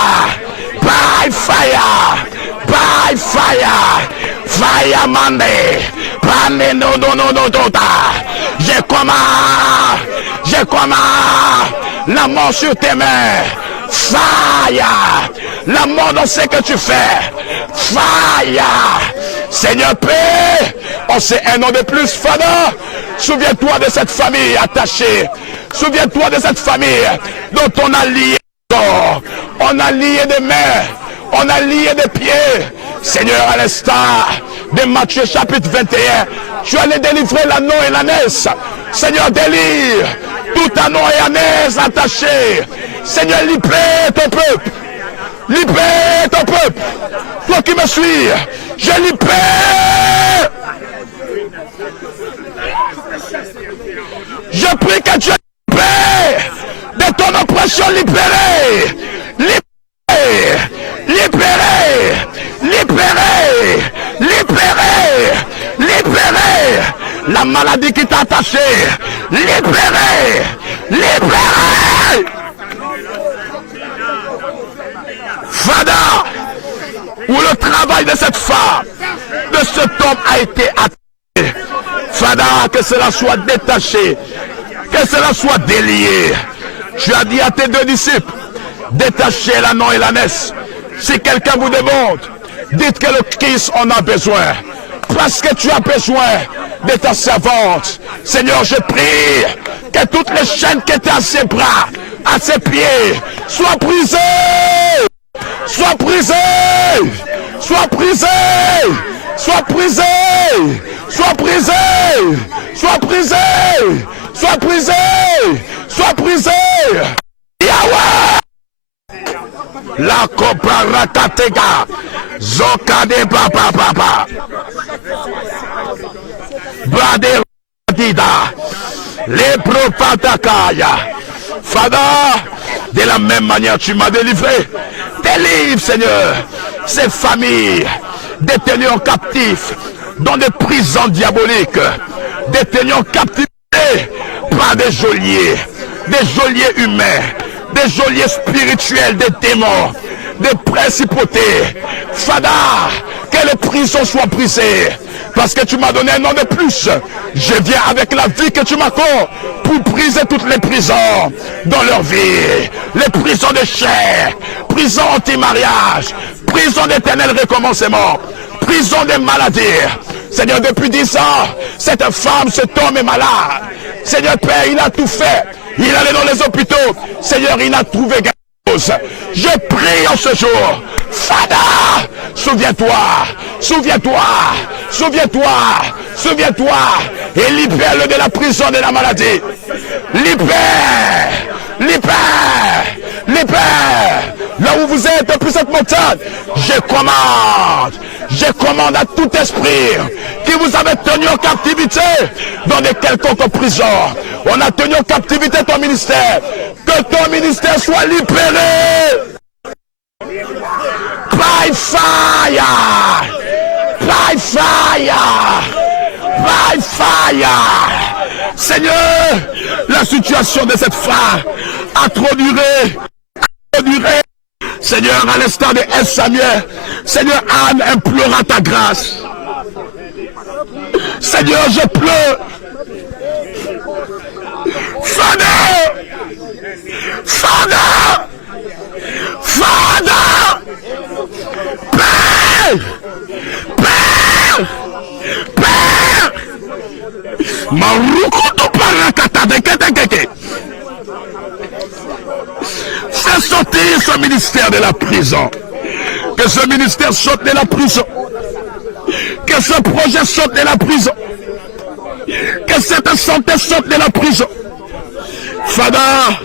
by fire, by fire, fire Monday, pane no no no no tota. J'ai comment la mort sur tes mains, fire, la mort dans ce que tu fais, fire, Seigneur paix, on sait un nom de plus, Father, souviens-toi de cette famille attachée, souviens-toi de cette famille dont on a lié le corps, on a lié des mains, on a lié des pieds, Seigneur, à l'instar de Matthieu chapitre 21, tu allais délivrer l'anneau et l'ânesse. Seigneur, délivre tout anneau et ânesse attaché. Seigneur, libère ton peuple. Libère ton peuple. Toi qui me suis, je libère. Je prie que tu libères de ton oppression, libérée. Libérée. Libéré, libéré, libéré, libéré, la maladie qui t'a attaché, libéré, libéré. Fada, où le travail de cette femme, de cet homme a été attaché. Fada, que cela soit détaché, que cela soit délié. Tu as dit à tes deux disciples, détachez l'anneau et l'ânesse. Si quelqu'un vous demande, dites que le Christ en a besoin. Parce que tu as besoin de ta servante. Seigneur, je prie que toutes les chaînes qui étaient à ses bras, à ses pieds, soient brisées. Soient brisées. Soient brisées. Soient brisées. Soient brisées. Soient brisées. Soient brisées. Soient brisées. Yahweh. La Koparakatega Zokade Papa Papa Bade Dida Les Propatakaya Fada, de la même manière tu m'as délivré. Délivre Seigneur ces familles détenues en captif dans des prisons diaboliques, détenues en captivité par des geôliers humains, des geôliers spirituels, des démons, des principautés. Fada, que les prisons soient brisées. Parce que tu m'as donné un nom de plus. Je viens avec la vie que tu m'accordes pour briser toutes les prisons dans leur vie. Les prisons de chair, prisons anti-mariage, prisons d'éternel recommencement, prison des maladies. Seigneur, depuis 10 ans, cette femme, cet homme est malade. Seigneur Père, il a tout fait. Il allait dans les hôpitaux. Seigneur, il a trouvé quelque chose. Je prie en ce jour. Fada, souviens-toi, souviens-toi, souviens-toi, souviens-toi. Et libère-le de la prison de la maladie. Libère, libère, libère. Là où vous êtes, depuis cette montagne, je commande à tout esprit qui vous avait tenu en captivité dans de quelconques prisons. On a tenu en captivité ton ministère. Que ton ministère soit libéré. By fire! By fire! By fire! Seigneur, la situation de cette femme a trop duré. Seigneur, à l'instant de S. Samuel, Seigneur, Anne implora ta grâce. Seigneur, je pleure. Fada! Fada! Fada! Père! Père! Père! Marukoto parakata de ketekeke. Fais sortir ce ministère de la prison. Que ce ministère sorte de la prison. Que ce projet sorte de la prison. Que cette santé sorte de la prison. Fada,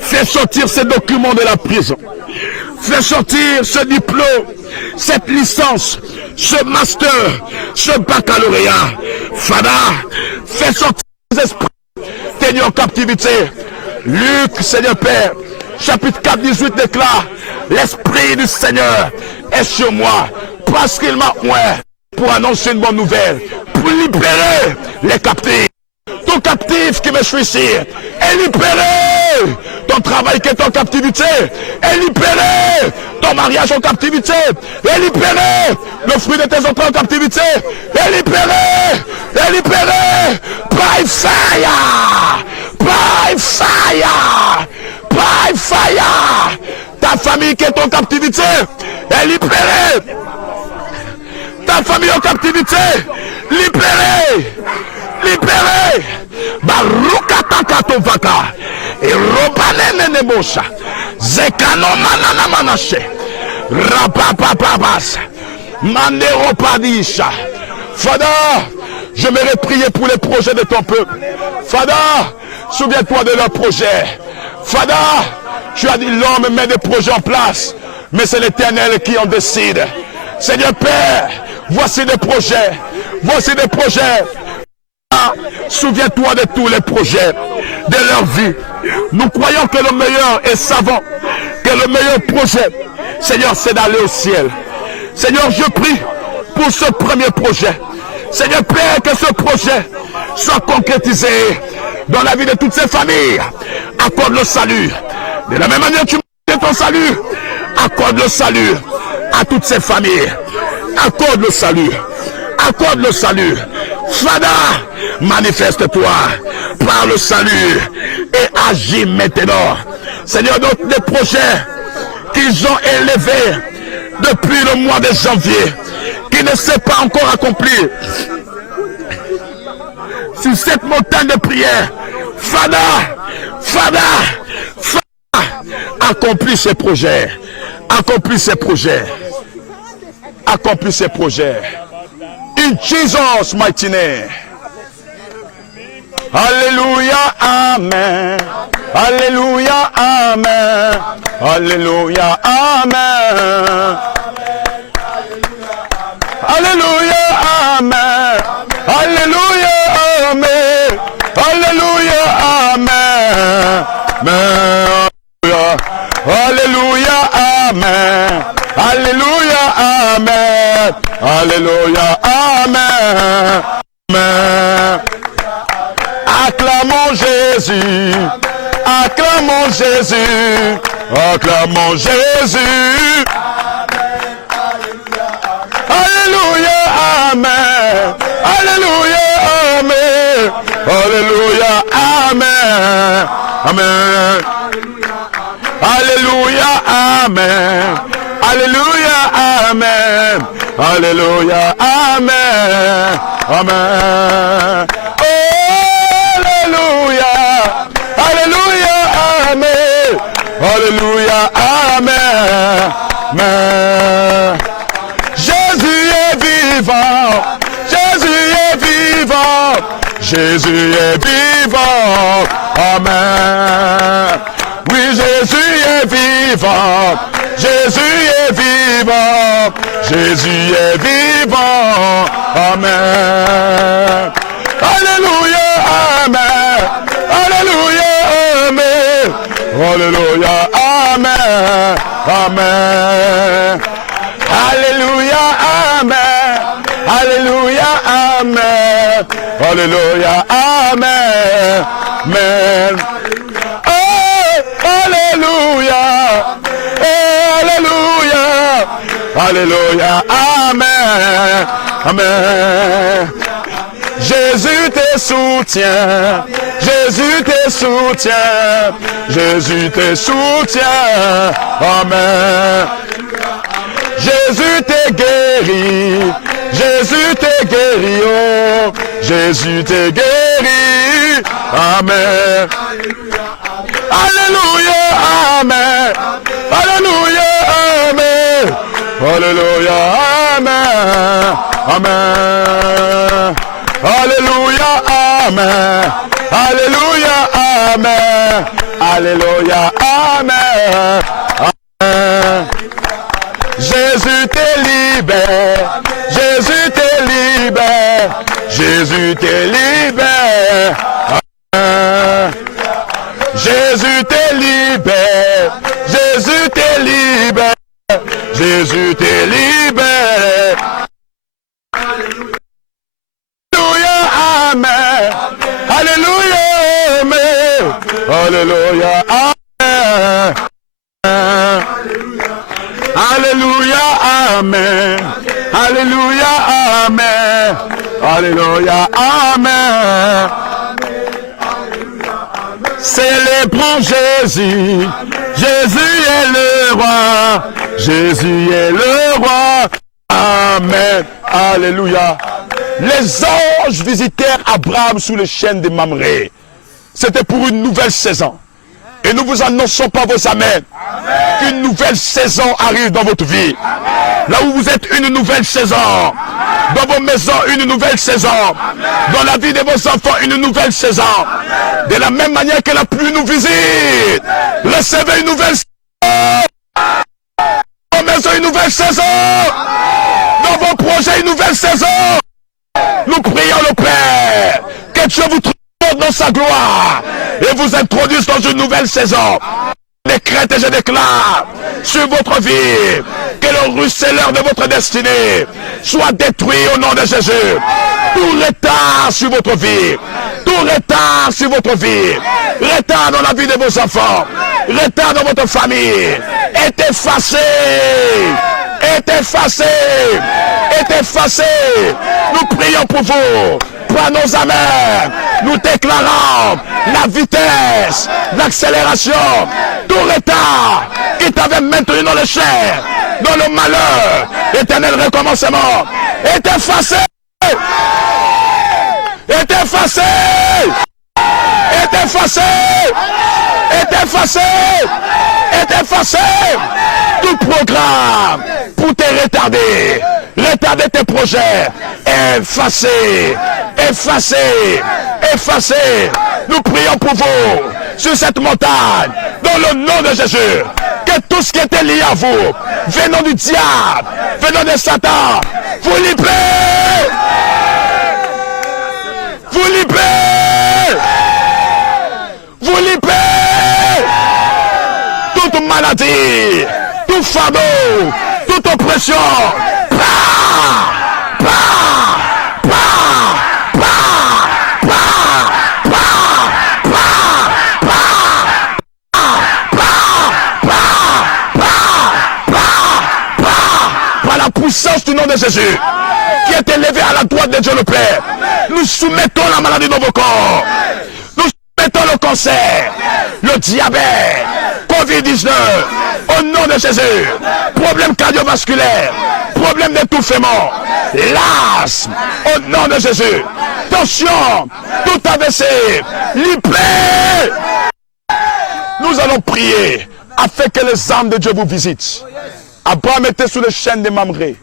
fais sortir ces documents de la prison. Fais sortir ce diplôme, cette licence, ce master, ce baccalauréat. Fada, fais sortir esprits tenus en captivité. Luc, Seigneur Père, chapitre 4, 18 déclare, l'Esprit du Seigneur est sur moi, parce qu'il m'a oint pour annoncer une bonne nouvelle, pour libérer les captifs. Ton captif qui me suicide est libéré. Ton travail qui est en captivité est libéré. Ton mariage en captivité est libéré. Le fruit de tes enfants en captivité est libéré. Est libéré. By fire. By fire. By fire. Ta famille qui est en captivité est libérée. Ta famille en captivité, libérée. Libéré. Barukatakatovaka. Et Robanenemosha. Zekano manana manache. Rapapapabas. Maneropadisha. Fada, j'aimerais prier pour les projets de ton peuple. Fada, souviens-toi de leurs projets. Fada, tu as dit l'homme met des projets en place, mais c'est l'Éternel qui en décide. Seigneur Père, voici des projets. Voici des projets. Souviens-toi de tous les projets de leur vie. Nous croyons que le meilleur est savant, que le meilleur projet, Seigneur, c'est d'aller au ciel. Seigneur, je prie pour ce premier projet. Seigneur Père, que ce projet soit concrétisé dans la vie de toutes ces familles. Accorde le salut. De la même manière que tu m'as ton salut, accorde le salut à toutes ces familles. Accorde le salut. Accorde le salut. Fada, manifeste-toi par le salut et agis maintenant. Seigneur, dans des projets qu'ils ont élevés depuis le mois de janvier, qui ne s'est pas encore accompli sur cette montagne de prière, Fada, Fada, Fada, accomplis ces projets, accomplis ces projets, accomplis ces projets. In Jesus' mighty name. Alléluia, Amen. Alléluia, Amen. Alléluia, Amen. Alléluia, Amen. Alléluia, Amen. Alléluia, Amen. Alléluia, Amen. Alléluia, Amen. Alléluia, Amen. Amen. Acclamons Jésus. Acclamons Jésus. Acclamons Jésus. Alléluia, Amen. Alléluia, Amen. Alléluia, Amen. Amen. Alléluia, Amen. Alléluia, Amen. Alléluia, Amen. Amen. Alléluia. Alléluia, Amen. Alléluia, Amen. Amen. Jésus est vivant. Jésus est vivant. Jésus est vivant. Amen. Oui, Jésus est vivant. Jésus est vivant. Jésus est vivant. Amen. Alléluia, Amen. Alléluia, Amen. Alléluia, Amen. Amen. Alléluia, Amen. Alléluia, Amen. Alléluia, Amen. Amen. Alléluia. Alléluia. Alléluia. Amen. Amen. Jésus te soutient. Jésus te soutient. Jésus te soutient. Amen. Jésus te guérit. Jésus te guérit. Oh. Jésus te guérit. Amen. Alléluia, Amen. Alléluia, Amen. Alléluia, Amen. Amen. Alléluia, Amen. Alléluia, Amen. Alléluia, Amen. Amen. Jésus te libère. Jésus te libère. Jésus te libère. Alléluia. Amen. Alléluia. Amen. Alléluia. Amen. Alléluia. Amen. Célébrons Jésus. Jésus est le roi. Jésus est le roi. Amen. Alléluia. Les anges visitèrent Abraham sous les chênes de Mamré. C'était pour une nouvelle saison. Et nous vous annonçons par vos amens qu'une nouvelle saison arrive dans votre vie. Là où vous êtes, une nouvelle saison. Dans vos maisons, une nouvelle saison. Dans la vie de vos enfants, une nouvelle saison. De la même manière que la pluie nous visite. Recevez une nouvelle saison. Dans vos maisons, une nouvelle saison. Dans vos projets, une nouvelle saison. Nous prions le Père. Que Dieu vous transporte dans sa gloire. Et vous introduise dans une nouvelle saison. Je décrète et je déclare sur votre vie que le ruisseleur de votre destinée soit détruit au nom de Jésus. Tout retard sur votre vie, tout retard sur votre vie, retard dans la vie de vos enfants, retard dans votre famille, est effacé, est effacé, est effacé. Nous prions pour vous. Par nos amens, nous déclarons la vitesse, l'accélération, tout retard qui t'avait maintenu dans le chair, dans le malheur, l'éternel recommencement, est effacé, est effacé, est effacé, est effacé, est effacé. Tout programme pour te retarder, retarder tes projets, effacé, effacé, effacé. Nous prions pour vous sur cette montagne, dans le nom de Jésus, que tout ce qui était lié à vous, venant du diable, venant de Satan, vous libérez, vous libérez, vous libérez. Toute maladie, tout fardeau, toute oppression, par la puissance du nom de Jésus, qui est élevé à la droite de Dieu le Père, nous soumettons la maladie dans vos corps, nous soumettons le cancer, le diabète, Covid-19, au nom de Jésus, problème cardiovasculaire, problème d'étouffement, l'asthme, au nom de Jésus, tension, tout AVC, libéré. Nous allons prier afin que les âmes de Dieu vous visitent. Abraham était sous les chênes de Mamré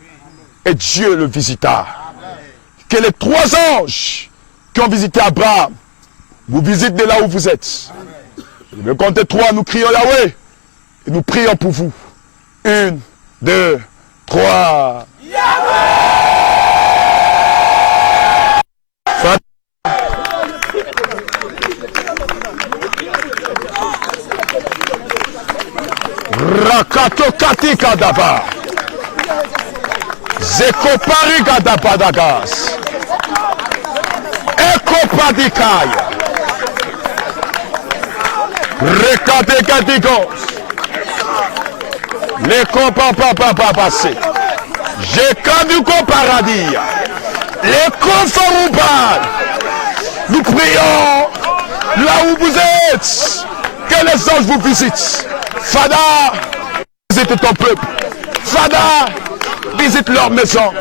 et Dieu le visita. Que les trois anges qui ont visité Abraham vous visitent de là où vous êtes. Je vais compter trois, nous crions Yahweh et nous prions pour vous. 1, 2, 3. Rakato katika daba. Zekopari gadapadagas. Ekopadikaya. Rekate katikos. Les copains papa passé. J'ai caduco paradis. Les conformes. Nous prions là où vous êtes. Que les anges vous visitent. Fada, visite ton peuple. Fada, visite leur maison.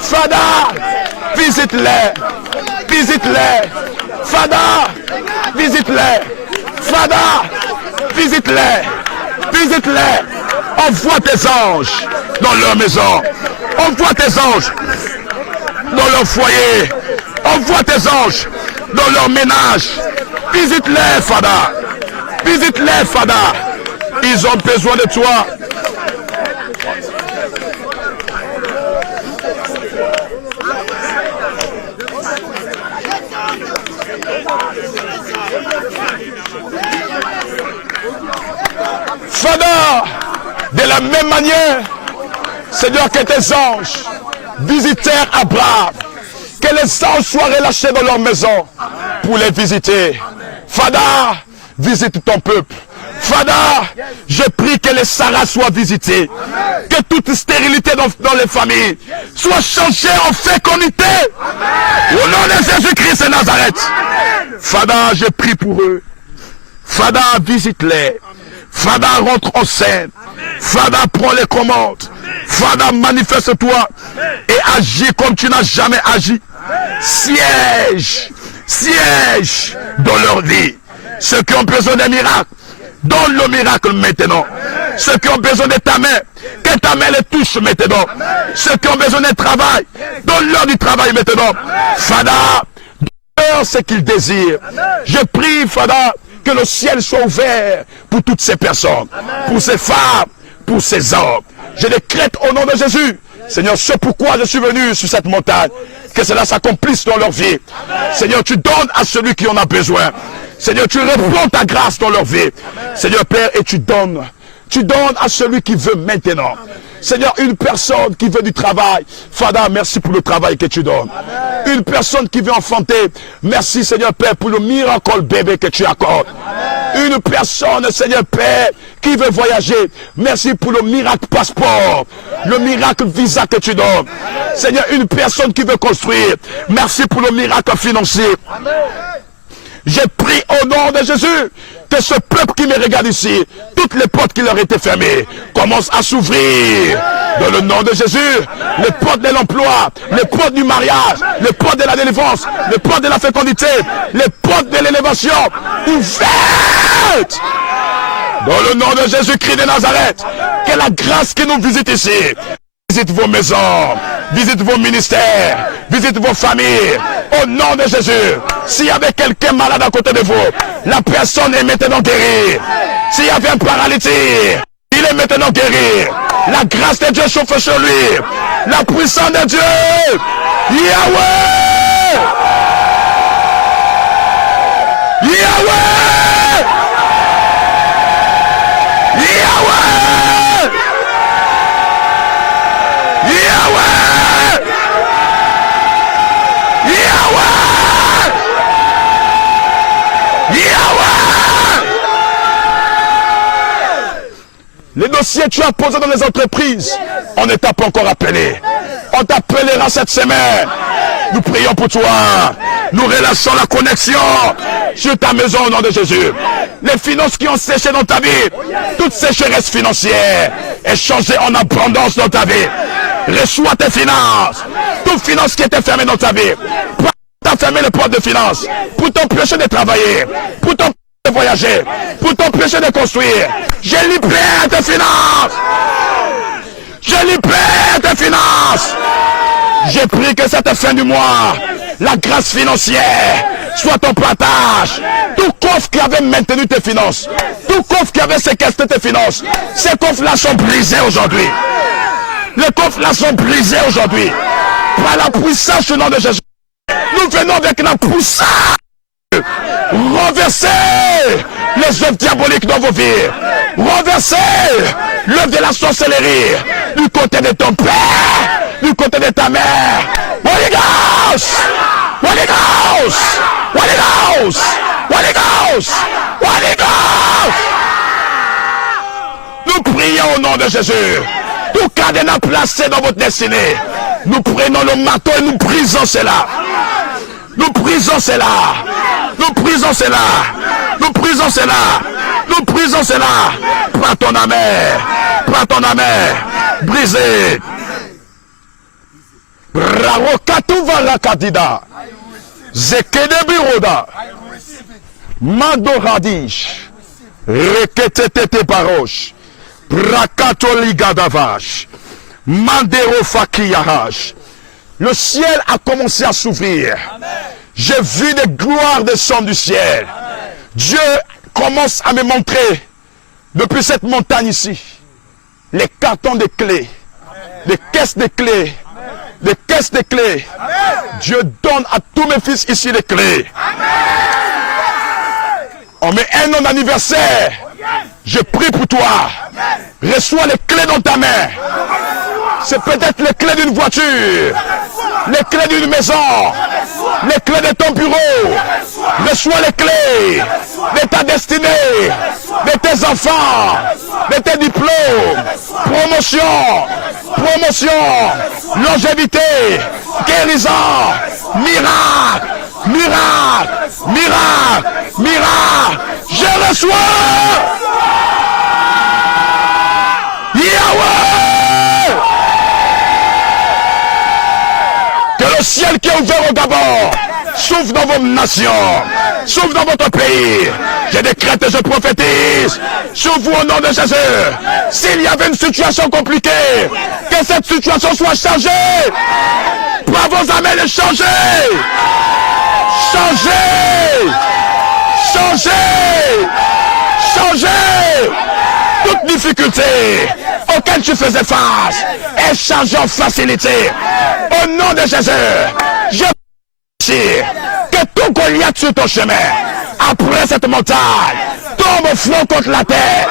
Fada, visite-les. Visite-les. Fada, visite-les. Fada, visite-les. Visite-les. Envoie tes anges dans leur maison. Envoie tes anges dans leur foyer. Envoie tes anges dans leur ménage. Visite-les, Fada. Visite-les, Fada. Ils ont besoin de toi. Fada, de la même manière, Seigneur, que tes anges visitèrent Abraham, que les anges soient relâchés dans leur maison pour les visiter. Fada, visite ton peuple. Fada, je prie que les Sarah soient visités. Que toute stérilité dans les familles soit changée en fécondité. Au nom de Jésus-Christ de Nazareth. Fada, je prie pour eux. Fada, visite-les. Fada, rentre en scène. Fada, prends les commandes. Fada, manifeste-toi et agis comme tu n'as jamais agi. Siège dans leur vie. Ceux qui ont besoin d'un miracle, donne le miracle maintenant. Ceux qui ont besoin de ta main, que ta main les touche maintenant. Ceux qui ont besoin d'un travail, donne-leur du travail maintenant. Fada, donne-leur ce qu'ils désirent. Je prie, Fada, que le ciel soit ouvert pour toutes ces personnes, pour ces femmes, pour ces hommes. Je décrète au nom de Jésus, Seigneur, c'est pourquoi je suis venu sur cette montagne, que cela s'accomplisse dans leur vie. Seigneur, tu donnes à celui qui en a besoin. Seigneur, tu réponds ta grâce dans leur vie. Seigneur Père, et tu donnes à celui qui veut maintenant. Seigneur, une personne qui veut du travail, Fada, merci pour le travail que tu donnes. Une personne qui veut enfanter, merci Seigneur Père pour le miracle bébé que tu accordes. Une personne, Seigneur Père, qui veut voyager, merci pour le miracle passeport, le miracle visa que tu donnes. Seigneur, une personne qui veut construire, merci pour le miracle financier. J'ai pris au nom de Jésus que ce peuple qui me regarde ici, toutes les portes qui leur étaient fermées, commencent à s'ouvrir. Dans le nom de Jésus, les portes de l'emploi, les portes du mariage, les portes de la délivrance, les portes de la fécondité, les portes de l'élévation, ouvertes. Dans le nom de Jésus-Christ de Nazareth, que la grâce qui nous visite ici, visite vos maisons, visite vos ministères, visite vos familles. Au nom de Jésus, s'il y avait quelqu'un malade à côté de vous, la personne est maintenant guérie. S'il y avait un paralytique, il est maintenant guéri. La grâce de Dieu chauffe sur lui. La puissance de Dieu. Yahweh! Yahweh! Yahweh! Yahweh! Les dossiers que tu as posés dans les entreprises, on ne t'a pas encore appelé. On t'appellera cette semaine. Nous prions pour toi. Nous relâchons la connexion sur ta maison au nom de Jésus. Les finances qui ont séché dans ta vie, toute sécheresse financière est changée en abondance dans ta vie. Reçois tes finances. Toute finance qui était fermée dans ta vie, t'as fermé les portes de finances pour t'empêcher de travailler, pour t'empêcher de voyager, pour t'empêcher de construire. Je libère tes finances. Je libère tes finances. J'ai pris que cette fin du mois, la grâce financière soit ton partage. Tout coffre qui avait maintenu tes finances, tout coffre qui avait séquestré tes finances, ces coffres-là sont brisés aujourd'hui. Les coffres-là sont brisés aujourd'hui. Par la puissance du nom de Jésus. Nous venons avec la puissance. Renverser les œuvres diaboliques dans vos vies. Renverser l'œuvre de la sorcellerie du côté de ton père, du côté de ta mère. Holy Ghost! Holy Ghost! Holy Ghost! Holy Ghost! Holy Ghost! Nous prions au nom de Jésus. Tout cadenas placé dans votre destinée, nous prenons le marteau et nous brisons cela. Nous brisons cela. Nous brisons cela. Nous brisons cela. Nous brisons cela. Prends ton amère. Prends ton amère. Brisez. Bravo Katouva la Kadida. Zekede Biroda. Madoradish. Reketete Paroche. Brakatoligadavash. Mandero Fakiyarash. Le ciel a commencé à s'ouvrir. J'ai vu des gloires descendre du ciel. Dieu commence à me montrer, depuis cette montagne ici, les cartons de clés, les caisses de clés, les caisses de clés. Dieu donne à tous mes fils ici les clés. On met un an d'anniversaire. Je prie pour toi. Reçois les clés dans ta main. C'est peut-être les clés d'une voiture, les clés d'une maison, les clés de ton bureau. Reçois les clés de ta destinée, de tes enfants, de tes diplômes, promotion, longévité, guérison, miracle, je reçois Yahweh. Que le ciel qui est ouvert au Gabon s'ouvre dans vos nations, s'ouvre dans votre pays. Je décrète et je prophétise sur vous au nom de Jésus. S'il y avait une situation compliquée, que cette situation soit changée. Par vos amens, changez. Toute difficulté auquel tu faisais face est changée en facilité. Au nom de Jésus, je prie que tout Goliath sur ton chemin, après cette montagne, tombe front contre la terre.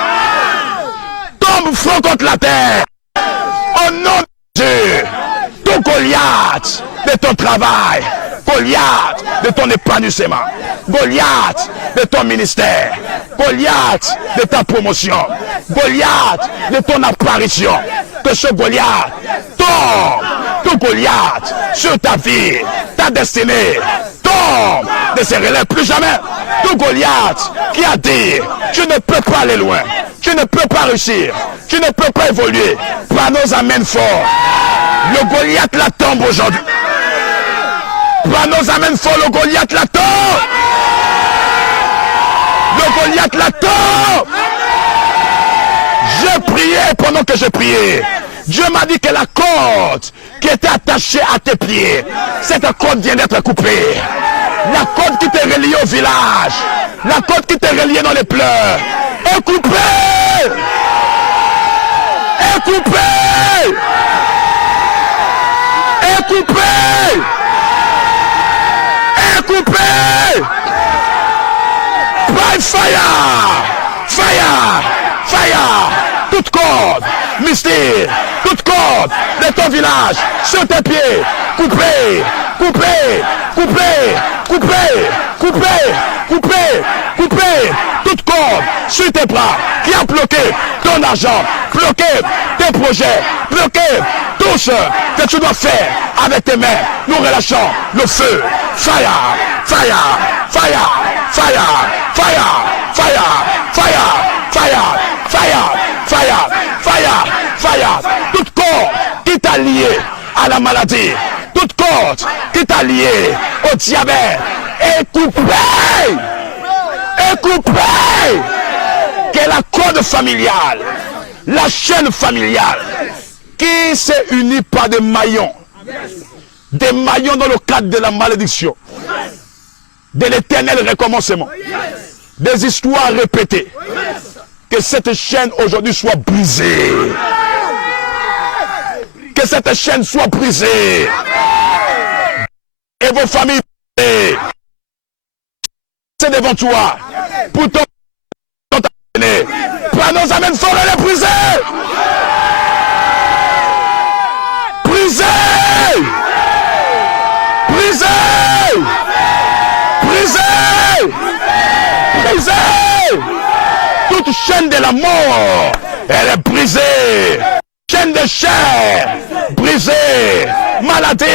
Tombe front contre la terre. Au nom de Jésus, tout Goliath de ton travail, Goliath de ton épanouissement, Goliath de ton ministère, Goliath de ta promotion, Goliath de ton apparition, que ce Goliath tombe, tout Goliath sur ta vie, ta destinée, tombe, ne se relève plus jamais. Tout Goliath qui a dit, tu ne peux pas aller loin, tu ne peux pas réussir, tu ne peux pas évoluer, par nos amens forts. Le Goliath la tombe aujourd'hui. Par nos amens forts, le Goliath la tombe. Le Goliath la tombe. Je priais pendant que je priais. Dieu m'a dit que la corde qui était attachée à tes pieds, cette corde vient d'être coupée. La corde qui t'est reliée au village, la corde qui t'est reliée dans les pleurs, est coupée. Est coupée. Est coupée. Est coupée. By fire. Fire. Fire. Toute corde, mystère, toute corde de ton village, sur tes pieds, coupé, coupé, coupé, coupé, coupé, coupé, coupé, toute corde sur tes bras qui a bloqué ton argent, bloqué tes projets, bloqué tout ce que tu dois faire avec tes mains. Nous relâchons le feu, fire, fire, fire, fire, fire, fire, fire, fire, fire. Fire, fire, fire, toute corde qui t'a lié à la maladie, toute corde qui t'a lié au diabète, est coupée, est coupée. Que la corde familiale, la chaîne familiale, qui s'est unie par des maillons dans le cadre de la malédiction, de l'éternel recommencement, des histoires répétées. Que cette chaîne aujourd'hui soit brisée. Que cette chaîne soit brisée. Et vos familles brisées. C'est devant toi. Pour ton aîné. Prenons amène fort et les briser. Briser. Briser. Briser. Briser. Toute chaîne de la mort, elle est brisée. Chaîne de chair, brisée. Maladie,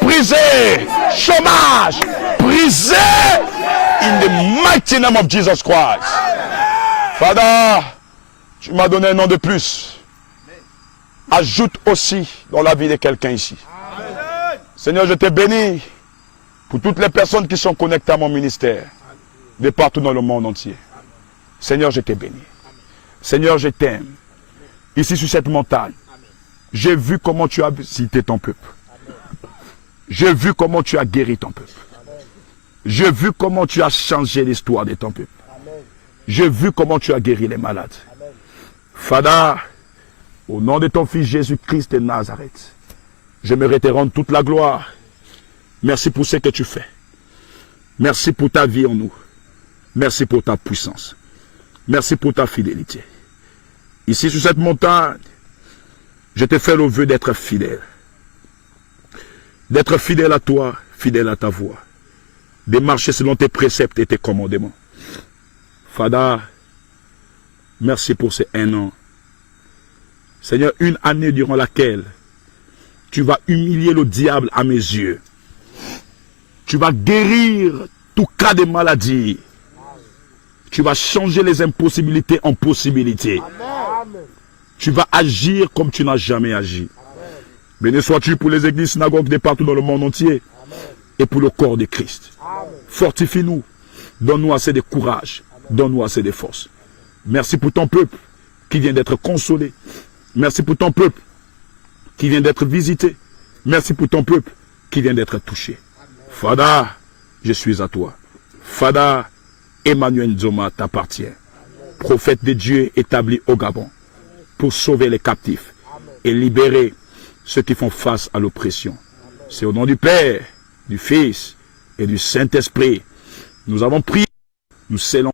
brisée. Chômage, brisé. In the mighty name of Jesus Christ. Father, tu m'as donné un nom de plus. Ajoute aussi dans la vie de quelqu'un ici. Seigneur, je te bénis pour toutes les personnes qui sont connectées à mon ministère, de partout dans le monde entier. Seigneur, je te bénis. Seigneur, je t'aime. Ici sur cette montagne, j'ai vu comment tu as visité ton peuple. J'ai vu comment tu as guéri ton peuple. J'ai vu comment tu as changé l'histoire de ton peuple. J'ai vu comment tu as guéri les malades. Fada, au nom de ton fils Jésus-Christ de Nazareth, j'aimerais te rendre toute la gloire. Merci pour ce que tu fais. Merci pour ta vie en nous. Merci pour ta puissance. Merci pour ta fidélité. Ici sur cette montagne, je te fais le vœu d'être fidèle. D'être fidèle à toi, fidèle à ta voix. De marcher selon tes préceptes et tes commandements. Fada, merci pour ces 1 an. Seigneur, une année durant laquelle tu vas humilier le diable à mes yeux. Tu vas guérir tout cas de maladie. Tu vas changer les impossibilités en possibilités. Tu vas agir comme tu n'as jamais agi. Béni sois-tu pour les églises synagogues de partout dans le monde entier et pour le corps de Christ. Fortifie-nous. Donne-nous assez de courage. Donne-nous assez de force. Merci pour ton peuple qui vient d'être consolé. Merci pour ton peuple qui vient d'être visité. Merci pour ton peuple qui vient d'être touché. Fada, je suis à toi. Fada, Emmanuel Nzoma t'appartient. Prophète de Dieu établi au Gabon pour sauver les captifs et libérer ceux qui font face à l'oppression. C'est au nom du Père, du Fils et du Saint-Esprit. Nous avons prié, nous scellons.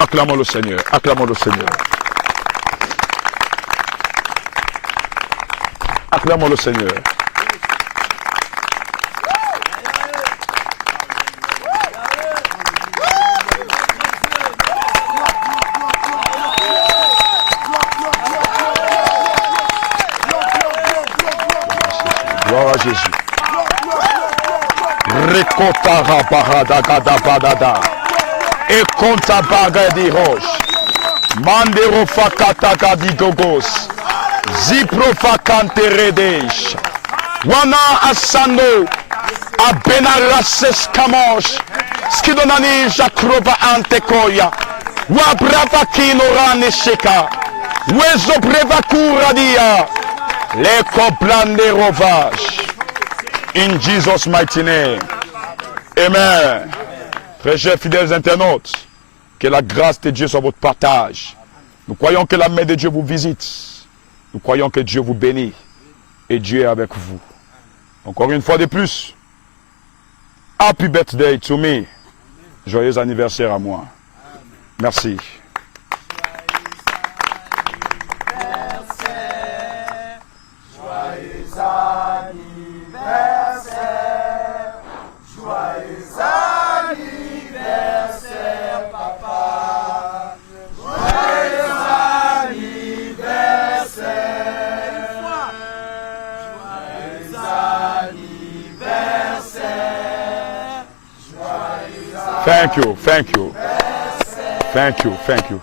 Acclamons le Seigneur, acclamons le Seigneur. Acclamons le Seigneur. Gloire à Jésus. Rekotara parada gada badada. Et konta baga di roche. Mandero fakata gadi gogos. Zipro fakante redesh. Wana asando. Abena rases kamosh. Skidonani jakrova antekoya. Wabrava kino rane sheka. Wezo breva kuradia. Leko blande rovage. In Jesus' mighty name. Amen. Très chers fidèles internautes, que la grâce de Dieu soit votre partage. Nous croyons que la main de Dieu vous visite. Nous croyons que Dieu vous bénit. Et Dieu est avec vous. Encore une fois de plus, happy birthday to me. Joyeux anniversaire à moi. Merci. Thank you, thank you. Thank you, thank you.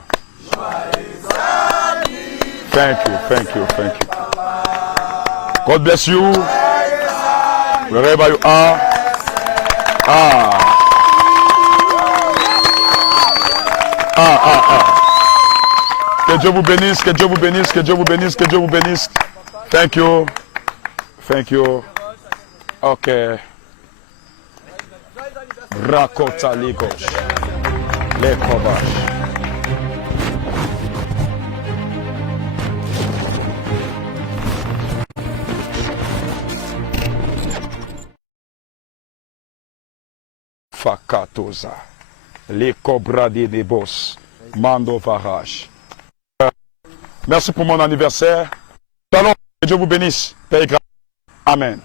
Thank you, thank you, thank you. God bless you. Wherever you are. Que Dieu vous bénisse, que Dieu vous bénisse, que Dieu vous bénisse, que Dieu vous bénisse. Thank you. Thank you. Okay. Rakota Ligos. Les covaches. Fakatoza. Les cobras des boss. Mando Varage. Merci pour mon anniversaire. Que Dieu vous bénisse. Père grâce. Amen.